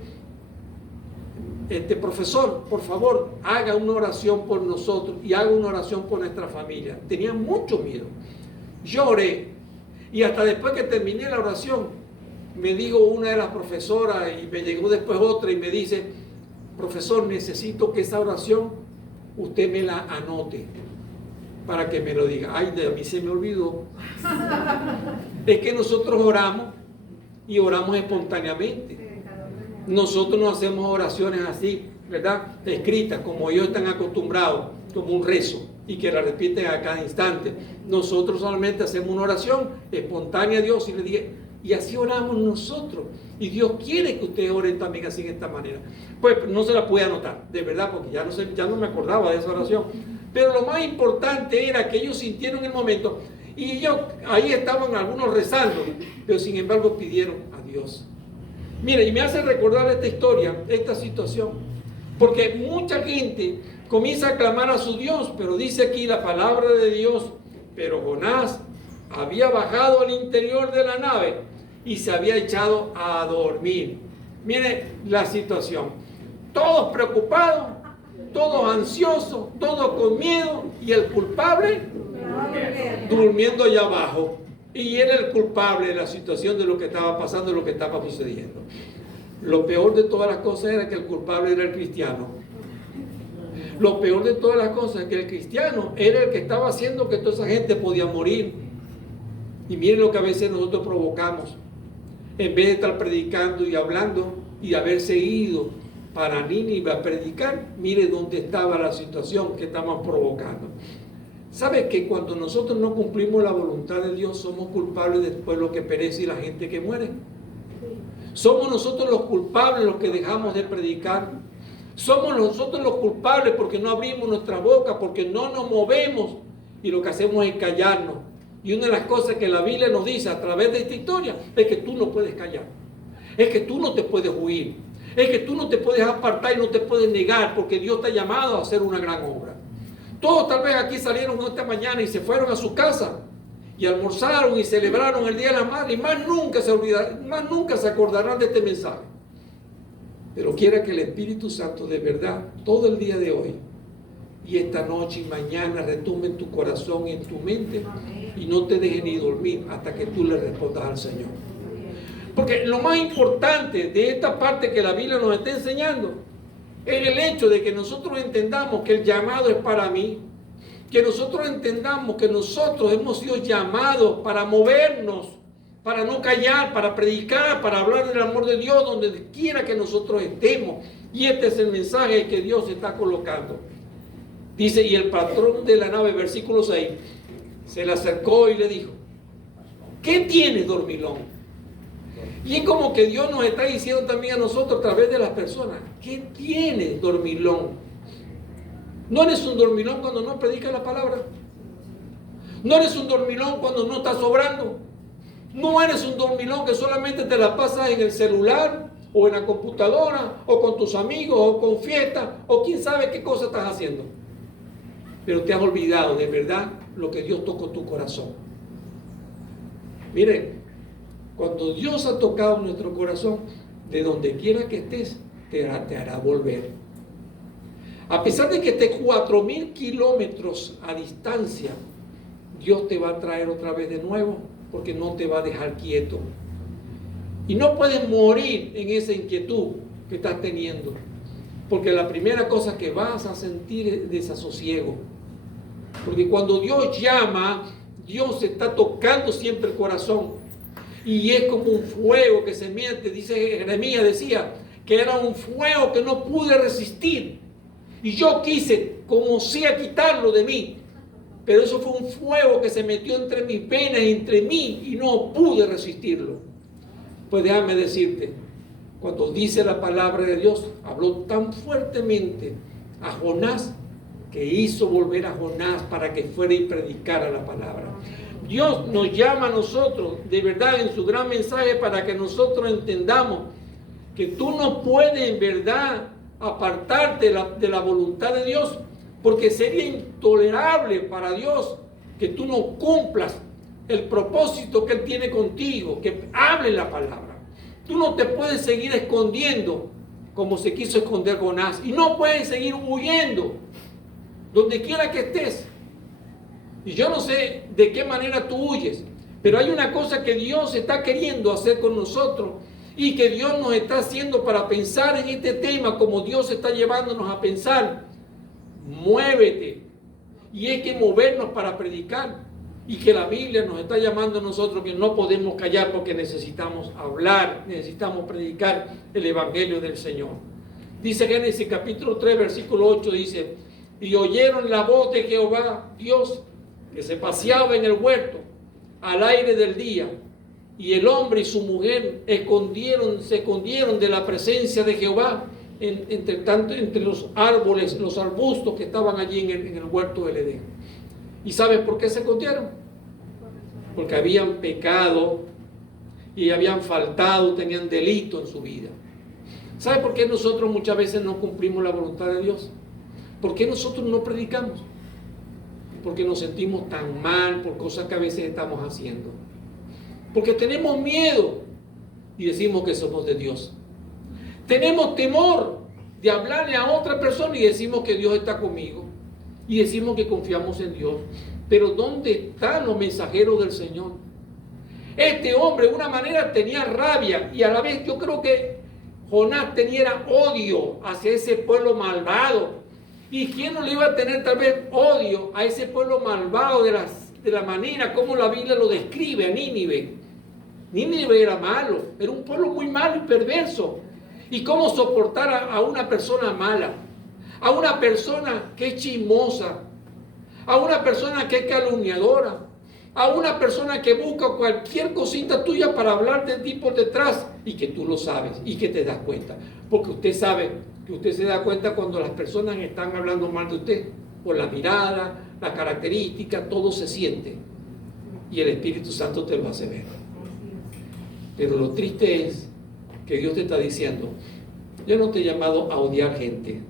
profesor, por favor, haga una oración por nosotros y haga una oración por nuestra familia. Tenían mucho miedo. Yo oré y hasta después que terminé la oración, me dijo una de las profesoras y me llegó después otra y me dice, profesor, necesito que esa oración usted me la anote para que me lo diga. Ay, de mí se me olvidó. Es que nosotros oramos y oramos espontáneamente. Nosotros no hacemos oraciones así, ¿verdad? Escritas, como ellos están acostumbrados, como un rezo, y que la repiten a cada instante. Nosotros solamente hacemos una oración espontánea a Dios y le dije, y así oramos nosotros. Y Dios quiere que ustedes oren también así de esta manera. Pues no se la pude anotar, de verdad, porque ya no me acordaba de esa oración. Pero lo más importante era que ellos sintieron el momento. Y ahí estaban algunos rezando, pero sin embargo pidieron a Dios. Mira, y me hace recordar esta historia, esta situación, porque mucha gente comienza a clamar a su Dios, pero dice aquí la palabra de Dios, pero Jonás había bajado al interior de la nave y se había echado a dormir. Mire la situación, todos preocupados, todos ansiosos, todos con miedo, y el culpable durmiendo allá abajo. Y era el culpable de la situación, de lo que estaba pasando, de lo que estaba sucediendo. Lo peor de todas las cosas era que el culpable era el cristiano. Lo peor de todas las cosas es que el cristiano era el que estaba haciendo que toda esa gente podía morir. Y miren lo que a veces nosotros provocamos. En vez de estar predicando y hablando y haberse ido para Nínive a predicar, mire dónde estaba la situación que estamos provocando. ¿Sabe que cuando nosotros no cumplimos la voluntad de Dios, somos culpables después de lo que perece y la gente que muere? Somos nosotros los culpables los que dejamos de predicar. Somos nosotros los culpables porque no abrimos nuestra boca, porque no nos movemos y lo que hacemos es callarnos. Y una de las cosas que la Biblia nos dice a través de esta historia es que tú no puedes callar, es que tú no te puedes huir, es que tú no te puedes apartar y no te puedes negar, porque Dios te ha llamado a hacer una gran obra. Todos tal vez aquí salieron esta mañana y se fueron a su casa y almorzaron y celebraron el Día de la Madre, y más nunca se acordarán de este mensaje. Pero quiera que el Espíritu Santo de verdad todo el día de hoy y esta noche y mañana retumbe en tu corazón y en tu mente y no te deje ni dormir hasta que tú le respondas al Señor. Porque lo más importante de esta parte que la Biblia nos está enseñando es el hecho de que nosotros entendamos que el llamado es para mí, que nosotros entendamos que nosotros hemos sido llamados para movernos, para no callar, para predicar, para hablar del amor de Dios donde quiera que nosotros estemos. Y este es el mensaje que Dios está colocando. Dice, y el patrón de la nave, versículo 6, se le acercó y le dijo, ¿qué tienes, dormilón? Y es como que Dios nos está diciendo también a nosotros a través de las personas, ¿qué tienes, dormilón? No eres un dormilón cuando no predicas la palabra. No eres un dormilón cuando no estás obrando. No eres un dormilón que solamente te la pasas en el celular o en la computadora o con tus amigos o con fiestas o quién sabe qué cosa estás haciendo. Pero te has olvidado de verdad lo que Dios tocó tu corazón. Miren, cuando Dios ha tocado nuestro corazón, de donde quiera que estés, te hará volver. A pesar de que estés 4,000 kilómetros a distancia, Dios te va a traer otra vez de nuevo, porque no te va a dejar quieto. Y no puedes morir en esa inquietud que estás teniendo, porque la primera cosa que vas a sentir es desasosiego. Porque cuando Dios llama, Dios está tocando siempre el corazón. Y es como un fuego que se mete, dice Jeremías, decía que era un fuego que no pude resistir. Y yo quise, como sea, quitarlo de mí. Pero eso fue un fuego que se metió entre mis venas, entre mí, y no pude resistirlo. Pues déjame decirte, cuando dice la palabra de Dios, habló tan fuertemente a Jonás, que hizo volver a Jonás para que fuera y predicara la palabra. Dios nos llama a nosotros, de verdad, en su gran mensaje, para que nosotros entendamos que tú no puedes, en verdad, apartarte de la voluntad de Dios, porque sería intolerable para Dios que tú no cumplas el propósito que Él tiene contigo, que hable la palabra. Tú no te puedes seguir escondiendo como se quiso esconder Jonás, y no puedes seguir huyendo donde quiera que estés. Y yo no sé de qué manera tú huyes, pero hay una cosa que Dios está queriendo hacer con nosotros y que Dios nos está haciendo para pensar en este tema, como Dios está llevándonos a pensar. Muévete. Y hay que movernos para predicar. Y que la Biblia nos está llamando a nosotros que no podemos callar, porque necesitamos hablar, necesitamos predicar el Evangelio del Señor. Dice Génesis capítulo 3, versículo 8, dice: y oyeron la voz de Jehová Dios, que se paseaba en el huerto al aire del día, y el hombre y su mujer se escondieron de la presencia de Jehová entre los árboles, los arbustos que estaban allí en el huerto del Edén. ¿Y sabes por qué se escondieron? Porque habían pecado y habían faltado, tenían delito en su vida. ¿Sabes por qué nosotros muchas veces no cumplimos la voluntad de Dios? ¿Por qué nosotros no predicamos? Porque nos sentimos tan mal por cosas que a veces estamos haciendo. Porque tenemos miedo y decimos que somos de Dios. Tenemos temor de hablarle a otra persona y decimos que Dios está conmigo. Y decimos que confiamos en Dios. Pero ¿dónde están los mensajeros del Señor? Este hombre de una manera tenía rabia, y a la vez yo creo que Jonás tenía odio hacia ese pueblo malvado. ¿Y quién no le iba a tener tal vez odio a ese pueblo malvado de la manera como la Biblia lo describe a Nínive? Nínive era malo, era un pueblo muy malo y perverso. ¿Y cómo soportar a una persona mala? A una persona que es chismosa, a una persona que es calumniadora, a una persona que busca cualquier cosita tuya para hablar de ti por detrás, y que tú lo sabes y que te das cuenta. Porque usted sabe que usted se da cuenta cuando las personas están hablando mal de usted, por la mirada, la característica, todo se siente. Y el Espíritu Santo te lo hace ver. Pero lo triste es que Dios te está diciendo: yo no te he llamado a odiar gente.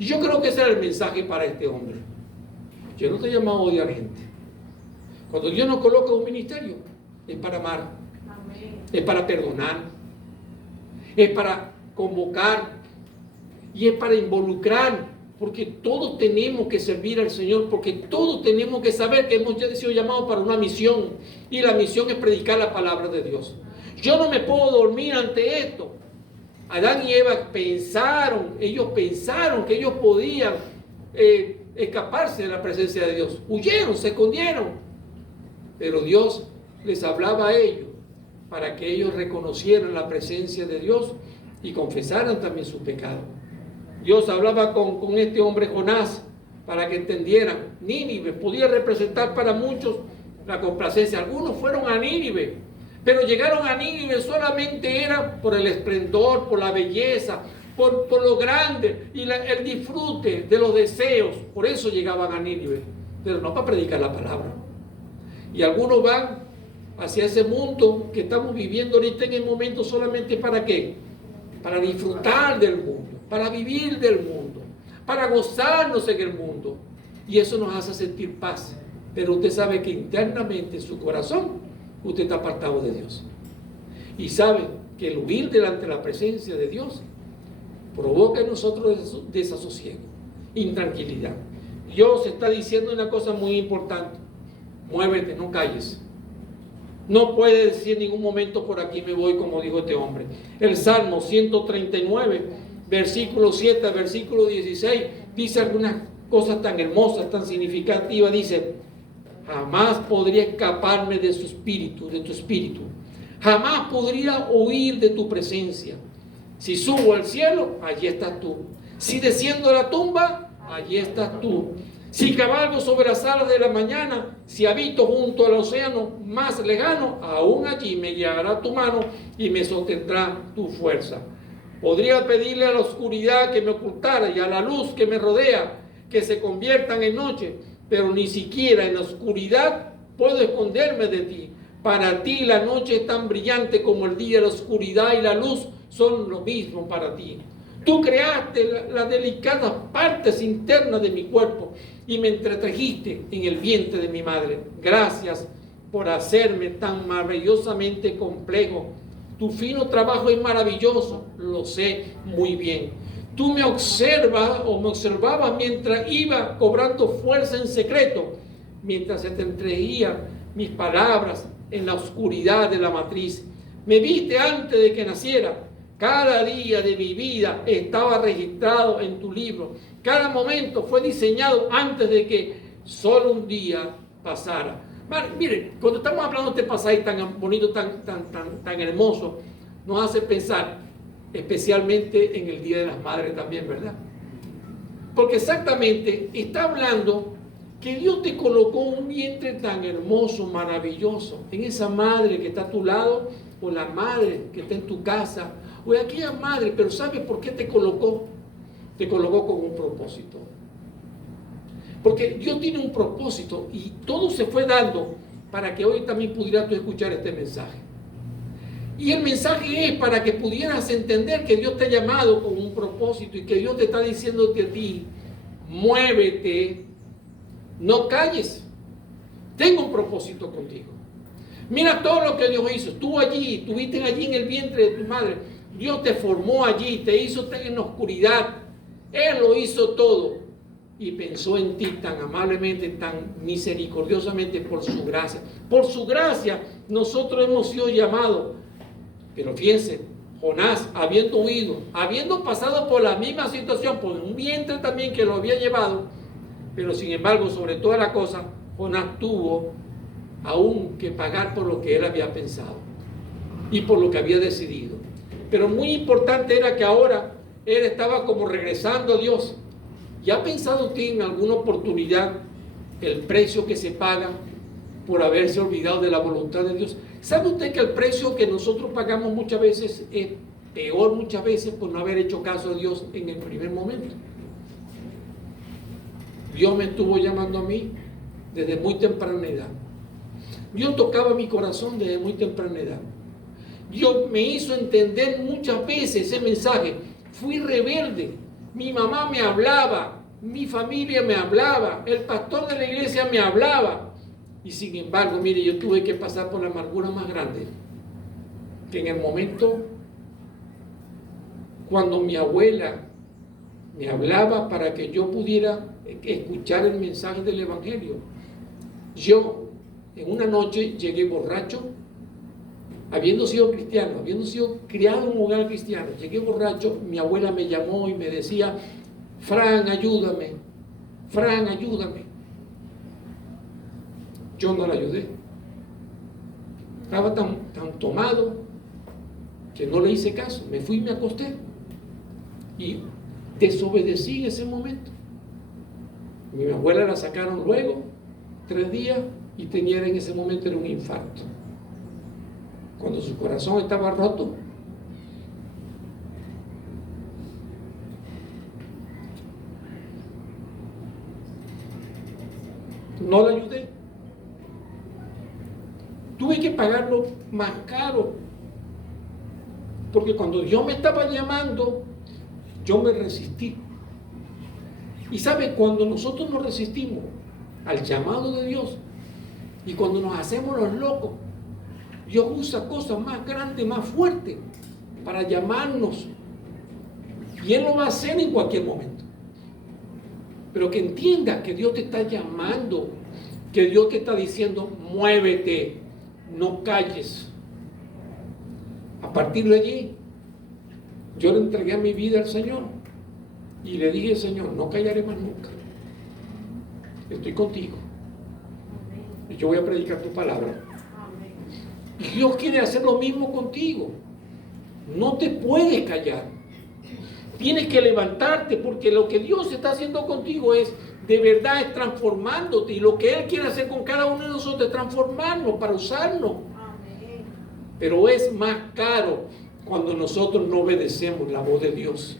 Y yo creo que ese era el mensaje para este hombre. Yo no te he llamado a odiar gente. Cuando Dios nos coloca un ministerio, es para amar. Amén. Es para perdonar. Es para convocar. Y es para involucrar. Porque todos tenemos que servir al Señor. Porque todos tenemos que saber que hemos sido llamados para una misión. Y la misión es predicar la palabra de Dios. Yo no me puedo dormir ante esto. Adán y Eva ellos pensaron que ellos podían escaparse de la presencia de Dios. Huyeron, se escondieron. Pero Dios les hablaba a ellos para que ellos reconocieran la presencia de Dios y confesaran también su pecado. Dios hablaba con este hombre Jonás para que entendieran. Nínive podía representar para muchos la complacencia. Algunos fueron a Nínive, pero llegaron a Nínive solamente era por el esplendor, por la belleza, por lo grande y el disfrute de los deseos. Por eso llegaban a Nínive, pero no para predicar la palabra. Y algunos van hacia ese mundo que estamos viviendo ahorita en el momento solamente ¿para qué? Para disfrutar del mundo, para vivir del mundo, para gozarnos en el mundo. Y eso nos hace sentir paz. Pero usted sabe que internamente en su corazón usted está apartado de Dios. Y sabe que el huir delante de la presencia de Dios provoca en nosotros desasosiego, intranquilidad. Dios está diciendo una cosa muy importante: muévete, no calles. No puedes decir en ningún momento por aquí me voy, como dijo este hombre. El Salmo 139, versículo 7 al versículo 16, dice algunas cosas tan hermosas, tan significativas. Dice, jamás podría escaparme de su espíritu, de tu espíritu. Jamás podría huir de tu presencia. Si subo al cielo, allí estás tú. Si desciendo a la tumba, allí estás tú. Si cabalgo sobre las alas de la mañana, si habito junto al océano más lejano, aún allí me guiará tu mano y me sostendrá tu fuerza. Podría pedirle a la oscuridad que me ocultara y a la luz que me rodea que se conviertan en noche, pero ni siquiera en la oscuridad puedo esconderme de ti. Para ti la noche es tan brillante como el día, la oscuridad y la luz son lo mismo para ti. Tú creaste las delicadas partes internas de mi cuerpo y me entretejiste en el vientre de mi madre. Gracias por hacerme tan maravillosamente complejo. Tu fino trabajo es maravilloso, lo sé muy bien. Tú me observas o me observabas mientras iba cobrando fuerza en secreto, mientras se te entreguían mis palabras en la oscuridad de la matriz. Me viste antes de que naciera. Cada día de mi vida estaba registrado en tu libro. Cada momento fue diseñado antes de que solo un día pasara. Mire, cuando estamos hablando de este pasaje tan bonito, tan hermoso, nos hace pensar especialmente en el Día de las Madres también, ¿verdad? Porque exactamente está hablando que Dios te colocó un vientre tan hermoso, maravilloso, en esa madre que está a tu lado, o la madre que está en tu casa, o en aquella madre, pero ¿sabes por qué te colocó? Te colocó con un propósito. Porque Dios tiene un propósito y todo se fue dando para que hoy también pudieras tú escuchar este mensaje. Y el mensaje es para que pudieras entender que Dios te ha llamado con un propósito y que Dios te está diciéndote a ti, muévete, no calles, tengo un propósito contigo. Mira todo lo que Dios hizo, tú allí, estuviste allí en el vientre de tu madre, Dios te formó allí, te hizo en la oscuridad, Él lo hizo todo y pensó en ti tan amablemente, tan misericordiosamente por su gracia. Por su gracia nosotros hemos sido llamados. Pero fíjense, Jonás, habiendo huido, habiendo pasado por la misma situación, por un vientre también que lo había llevado, pero sin embargo, sobre toda la cosa, Jonás tuvo aún que pagar por lo que él había pensado y por lo que había decidido. Pero muy importante era que ahora él estaba como regresando a Dios. ¿Ya ha pensado usted en alguna oportunidad el precio que se paga por haberse olvidado de la voluntad de Dios? ¿Sabe usted que el precio que nosotros pagamos muchas veces es peor muchas veces por no haber hecho caso a Dios en el primer momento? Dios me estuvo llamando a mí desde muy temprana edad. Dios tocaba mi corazón desde muy temprana edad. Dios me hizo entender muchas veces ese mensaje. Fui rebelde. Mi mamá me hablaba, mi familia me hablaba, el pastor de la iglesia me hablaba. Y sin embargo, mire, yo tuve que pasar por la amargura más grande. Que en el momento cuando mi abuela me hablaba para que yo pudiera escuchar el mensaje del Evangelio, yo en una noche llegué borracho, habiendo sido cristiano, habiendo sido criado en un hogar cristiano, llegué borracho, mi abuela me llamó y me decía, Fran, ayúdame, Fran, ayúdame. Yo no la ayudé. Estaba tan tomado que no le hice caso. Me fui y me acosté. Y desobedecí en ese momento. Mi abuela la sacaron luego, 3 días, y tenía en ese momento era un infarto. Cuando su corazón estaba roto. No la ayudé. Tuve que pagarlo más caro. Porque cuando Dios me estaba llamando, yo me resistí. Y sabe, cuando nosotros nos resistimos al llamado de Dios y cuando nos hacemos los locos, Dios usa cosas más grandes, más fuertes para llamarnos. Y Él lo va a hacer en cualquier momento. Pero que entiendas que Dios te está llamando, que Dios te está diciendo, muévete, no calles. A partir de allí, yo le entregué mi vida al Señor y le dije, Señor, no callaré más nunca. estoy contigo. Y yo voy a predicar tu palabra. Y Dios quiere hacer lo mismo contigo. No te puedes callar. Tienes que levantarte, porque lo que Dios está haciendo contigo es, de verdad, es transformándote. Y lo que Él quiere hacer con cada uno de nosotros es transformarnos para usarnos. Pero es más caro cuando nosotros no obedecemos la voz de Dios.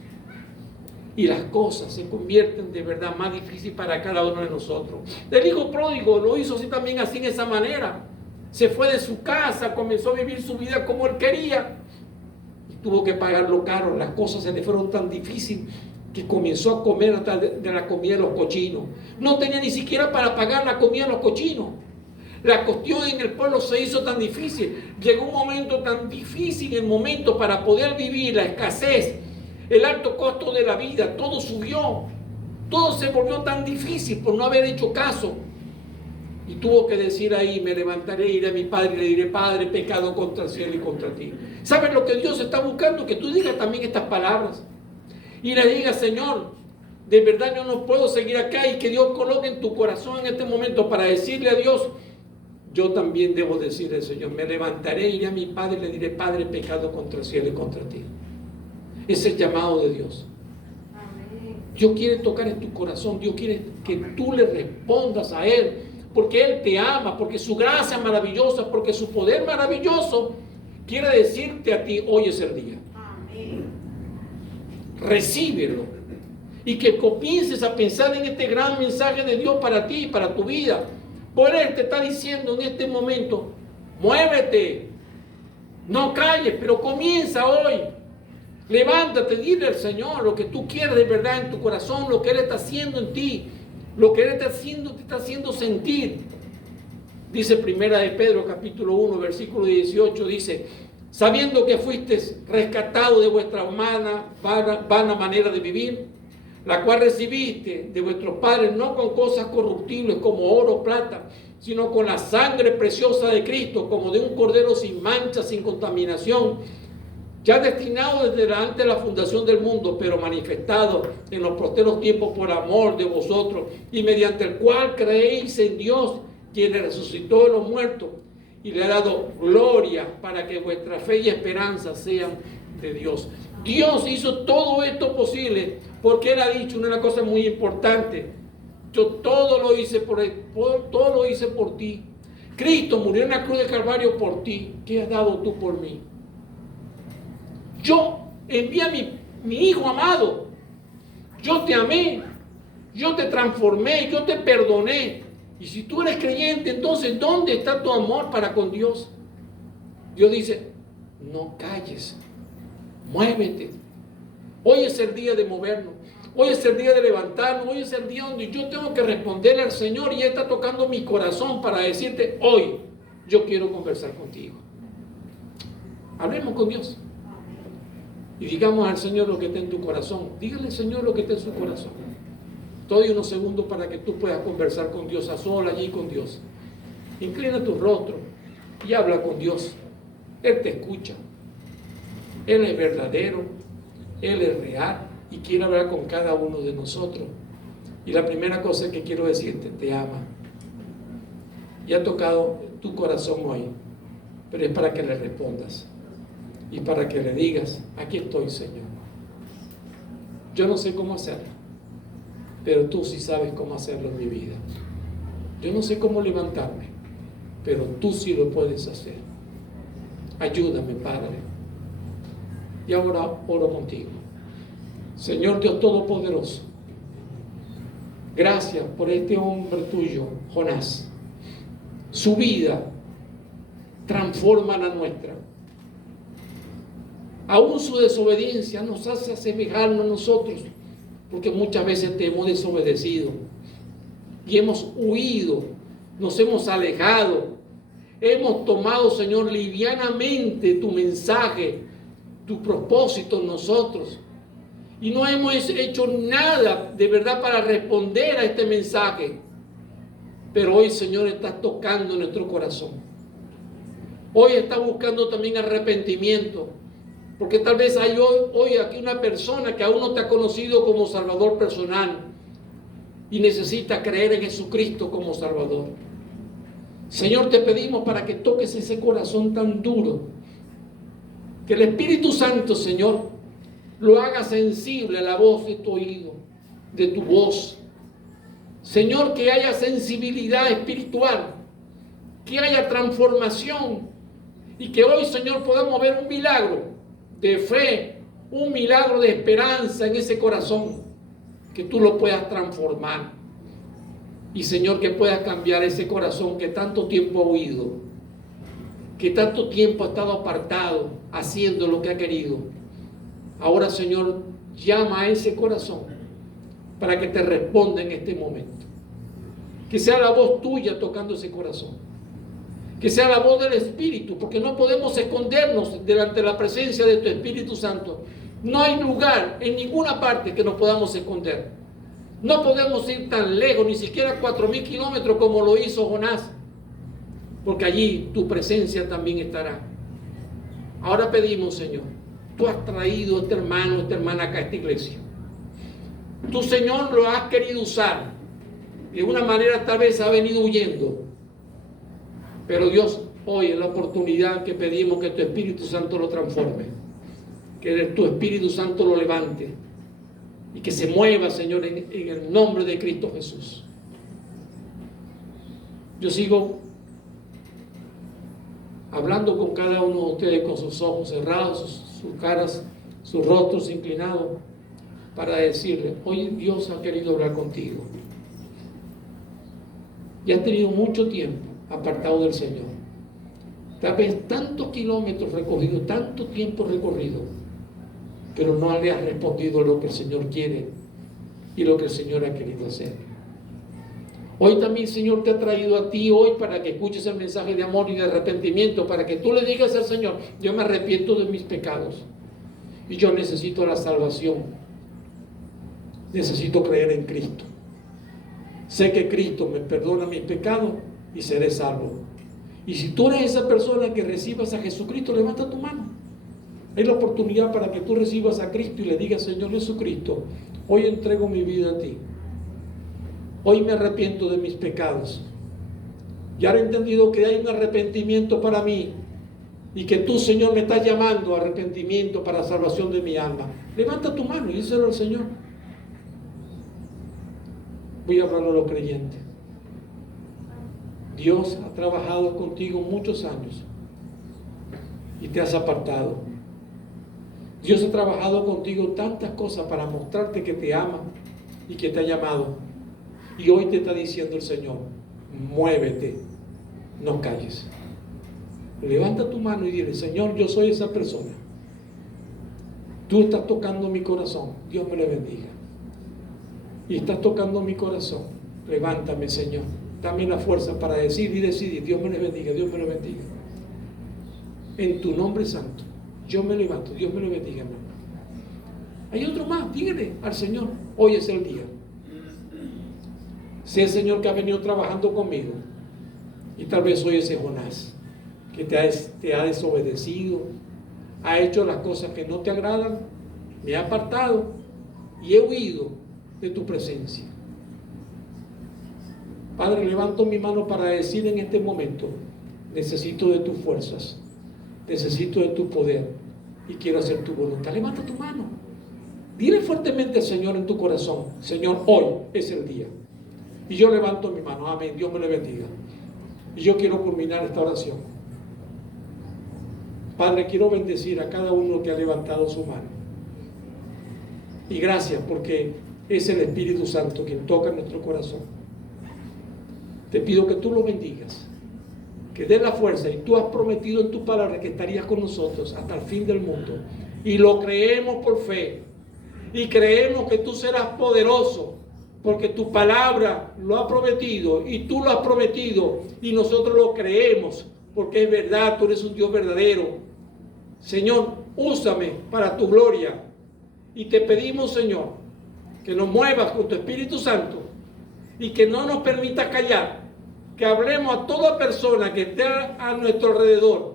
Y las cosas se convierten de verdad más difíciles para cada uno de nosotros. El hijo pródigo lo hizo así también, así en esa manera. Se fue de su casa, comenzó a vivir su vida como él quería. Y tuvo que pagarlo caro. Las cosas se le fueron tan difíciles que comenzó a comer hasta de la comida de los cochinos. No tenía ni siquiera para pagar la comida de los cochinos. La cuestión en el pueblo se hizo tan difícil. Llegó un momento tan difícil, el momento para poder vivir, la escasez, el alto costo de la vida, todo subió. Todo se volvió tan difícil por no haber hecho caso. Y tuvo que decir ahí, me levantaré, iré a mi padre y le diré, Padre, he pecado contra el cielo y contra ti. ¿Sabes lo que Dios está buscando? Que tú digas también estas palabras. Y le digas, Señor, de verdad yo no puedo seguir acá, y que Dios coloque en tu corazón en este momento para decirle a Dios, yo también debo decirle, Señor, me levantaré, iré a mi padre y le diré, Padre, he pecado contra el cielo y contra ti. Es el llamado de Dios. Dios quiere tocar en tu corazón. Dios quiere que tú le respondas a Él, porque Él te ama, porque su gracia es maravillosa, porque su poder maravilloso quiere decirte a ti, hoy es el día. Recíbelo, y que comiences a pensar en este gran mensaje de Dios para ti y para tu vida. Por Él te está diciendo en este momento, muévete, no calles, pero comienza hoy. Levántate, dile al Señor lo que tú quieres de verdad en tu corazón, lo que Él está haciendo en ti, lo que Él te está haciendo sentir. Dice Primera de Pedro, capítulo 1, versículo 18, dice, sabiendo que fuisteis rescatados de vuestra vana manera de vivir, la cual recibiste de vuestros padres, no con cosas corruptibles como oro o plata, sino con la sangre preciosa de Cristo, como de un cordero sin mancha, sin contaminación, ya destinado desde antes de la fundación del mundo, pero manifestado en los posteros tiempos por amor de vosotros, y mediante el cual creéis en Dios, quien le resucitó de los muertos, y le ha dado gloria para que vuestra fe y esperanza sean de Dios. Dios hizo todo esto posible porque Él ha dicho una cosa muy importante: yo todo lo hice todo lo hice por ti. Cristo murió en la cruz de Calvario por ti. ¿Qué has dado tú por mí? Yo envié a mi Hijo amado. Yo te amé, yo te transformé, yo te perdoné. Y si tú eres creyente, entonces ¿dónde está tu amor para con Dios? Dios dice, no calles, muévete. Hoy es el día de movernos. Hoy es el día de levantarnos. Hoy es el día donde yo tengo que responderle al Señor, y Él está tocando mi corazón para decirte, hoy yo quiero conversar contigo. Hablemos con Dios y digamos al Señor lo que está en tu corazón. Dígale al Señor lo que está en su corazón. Te doy unos segundos para que tú puedas conversar con Dios, a solas allí con Dios. Inclina tu rostro y habla con Dios. Él te escucha. Él es verdadero, Él es real y quiere hablar con cada uno de nosotros. Y la primera cosa que quiero decirte, te ama. Y ha tocado tu corazón hoy, pero es para que le respondas y para que le digas, aquí estoy, Señor. Yo no sé cómo hacerlo, pero tú sí sabes cómo hacerlo en mi vida. Yo no sé cómo levantarme, pero tú sí lo puedes hacer. Ayúdame, Padre. Y ahora oro contigo. Señor Dios Todopoderoso, gracias por este hombre tuyo, Jonás. Su vida transforma la nuestra. Aún su desobediencia nos hace asemejarnos a nosotros, porque muchas veces te hemos desobedecido y hemos huido, nos hemos alejado, hemos tomado, Señor, livianamente tu mensaje, tu propósito en nosotros, y no hemos hecho nada de verdad para responder a este mensaje. Pero hoy, Señor, estás tocando nuestro corazón. Hoy estás buscando también arrepentimiento, porque tal vez hay hoy aquí una persona que aún no te ha conocido como Salvador personal. y necesita creer en Jesucristo como Salvador. Señor, te pedimos para que toques ese corazón tan duro, que el Espíritu Santo, Señor, lo haga sensible a la voz de tu oído, de tu voz. Señor, que haya sensibilidad espiritual, que haya transformación y que hoy, Señor, podamos ver un milagro de fe, un milagro de esperanza en ese corazón, que tú lo puedas transformar. Y, Señor, que puedas cambiar ese corazón que tanto tiempo ha huido, que tanto tiempo ha estado apartado, haciendo lo que ha querido. Ahora, Señor, llama a ese corazón para que te responda en este momento. Que sea la voz tuya tocando ese corazón. Que sea la voz del Espíritu, porque no podemos escondernos delante de la presencia de tu Espíritu Santo. No hay lugar en ninguna parte que nos podamos esconder. No podemos ir tan lejos, ni siquiera 4.000 kilómetros como lo hizo Jonás, porque allí tu presencia también estará. Ahora pedimos, Señor, tú has traído a este hermano, esta hermana acá a esta iglesia. Tú, Señor, lo has querido usar. De una manera tal vez ha venido huyendo. Pero Dios, hoy es la oportunidad que pedimos que tu Espíritu Santo lo transforme. Que tu Espíritu Santo lo levante. Y que se mueva, Señor, en el nombre de Cristo Jesús. Yo sigo hablando con cada uno de ustedes con sus ojos cerrados, sus caras, sus rostros inclinados, para decirle, hoy Dios ha querido hablar contigo. Y has tenido mucho tiempo apartado del Señor. Tal vez tantos kilómetros recorridos, tanto tiempo recorrido, pero no le has respondido a lo que el Señor quiere y lo que el Señor ha querido hacer. Hoy también, Señor, te ha traído a ti hoy para que escuches el mensaje de amor y de arrepentimiento, para que tú le digas al Señor, yo me arrepiento de mis pecados y yo necesito la salvación. Necesito creer en Cristo. Sé que Cristo me perdona mis pecados y seré salvo. Y si tú eres esa persona que recibas a Jesucristo, levanta tu mano. Hay la oportunidad para que tú recibas a Cristo y le digas, Señor Jesucristo, hoy entrego mi vida a ti. Hoy me arrepiento de mis pecados. Ya he entendido que hay un arrepentimiento para mí y que tú, Señor, me estás llamando a arrepentimiento para la salvación de mi alma. Levanta tu mano y díselo al Señor. Voy a hablar a los creyentes. Dios ha trabajado contigo muchos años y te has apartado. Dios ha trabajado contigo tantas cosas para mostrarte que te ama y que te ha llamado. Y hoy te está diciendo el Señor, muévete, no calles. Levanta tu mano y dile, Señor, yo soy esa persona. Tú estás tocando mi corazón, Dios me lo bendiga. Y estás tocando mi corazón, levántame, Señor. Dame la fuerza para decir y decidir, Dios me lo bendiga, Dios me lo bendiga. En tu nombre santo, yo me levanto, Dios me lo bendiga, hermano. Hay otro más, dígale al Señor, hoy es el día. Sé, Señor, que ha venido trabajando conmigo. Y tal vez soy ese Jonás, que te ha desobedecido, ha hecho las cosas que no te agradan, me ha apartado y he huido de tu presencia. Padre, levanto mi mano para decir en este momento, necesito de tus fuerzas, necesito de tu poder y quiero hacer tu voluntad. Levanta tu mano. Dile fuertemente al Señor en tu corazón, Señor, hoy es el día. Y yo levanto mi mano, amén, Dios me lo bendiga. Y yo quiero culminar esta oración. Padre, quiero bendecir a cada uno que ha levantado su mano. Y gracias porque es el Espíritu Santo quien toca nuestro corazón. Te pido que tú lo bendigas, que dé la fuerza, y tú has prometido en tu palabra que estarías con nosotros hasta el fin del mundo. Y lo creemos por fe. Y creemos que tú serás poderoso, porque tu palabra lo ha prometido y tú lo has prometido y nosotros lo creemos, porque es verdad, tú eres un Dios verdadero. Señor, úsame para tu gloria y te pedimos, Señor, que nos muevas con tu Espíritu Santo y que no nos permitas callar, que hablemos a toda persona que esté a nuestro alrededor,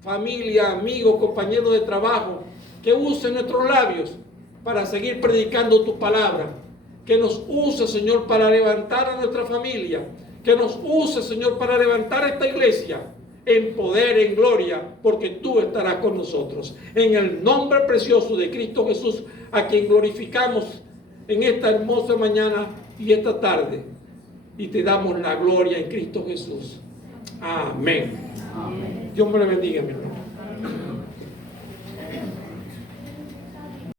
familia, amigos, compañeros de trabajo, que use nuestros labios para seguir predicando tu palabra, Que nos use, Señor, para levantar a nuestra familia. Que nos use, Señor, para levantar esta iglesia en poder, en gloria, porque tú estarás con nosotros. En el nombre precioso de Cristo Jesús, a quien glorificamos en esta hermosa mañana y esta tarde. Y te damos la gloria en Cristo Jesús. Amén. Amén. Dios me le bendiga, mi hermano.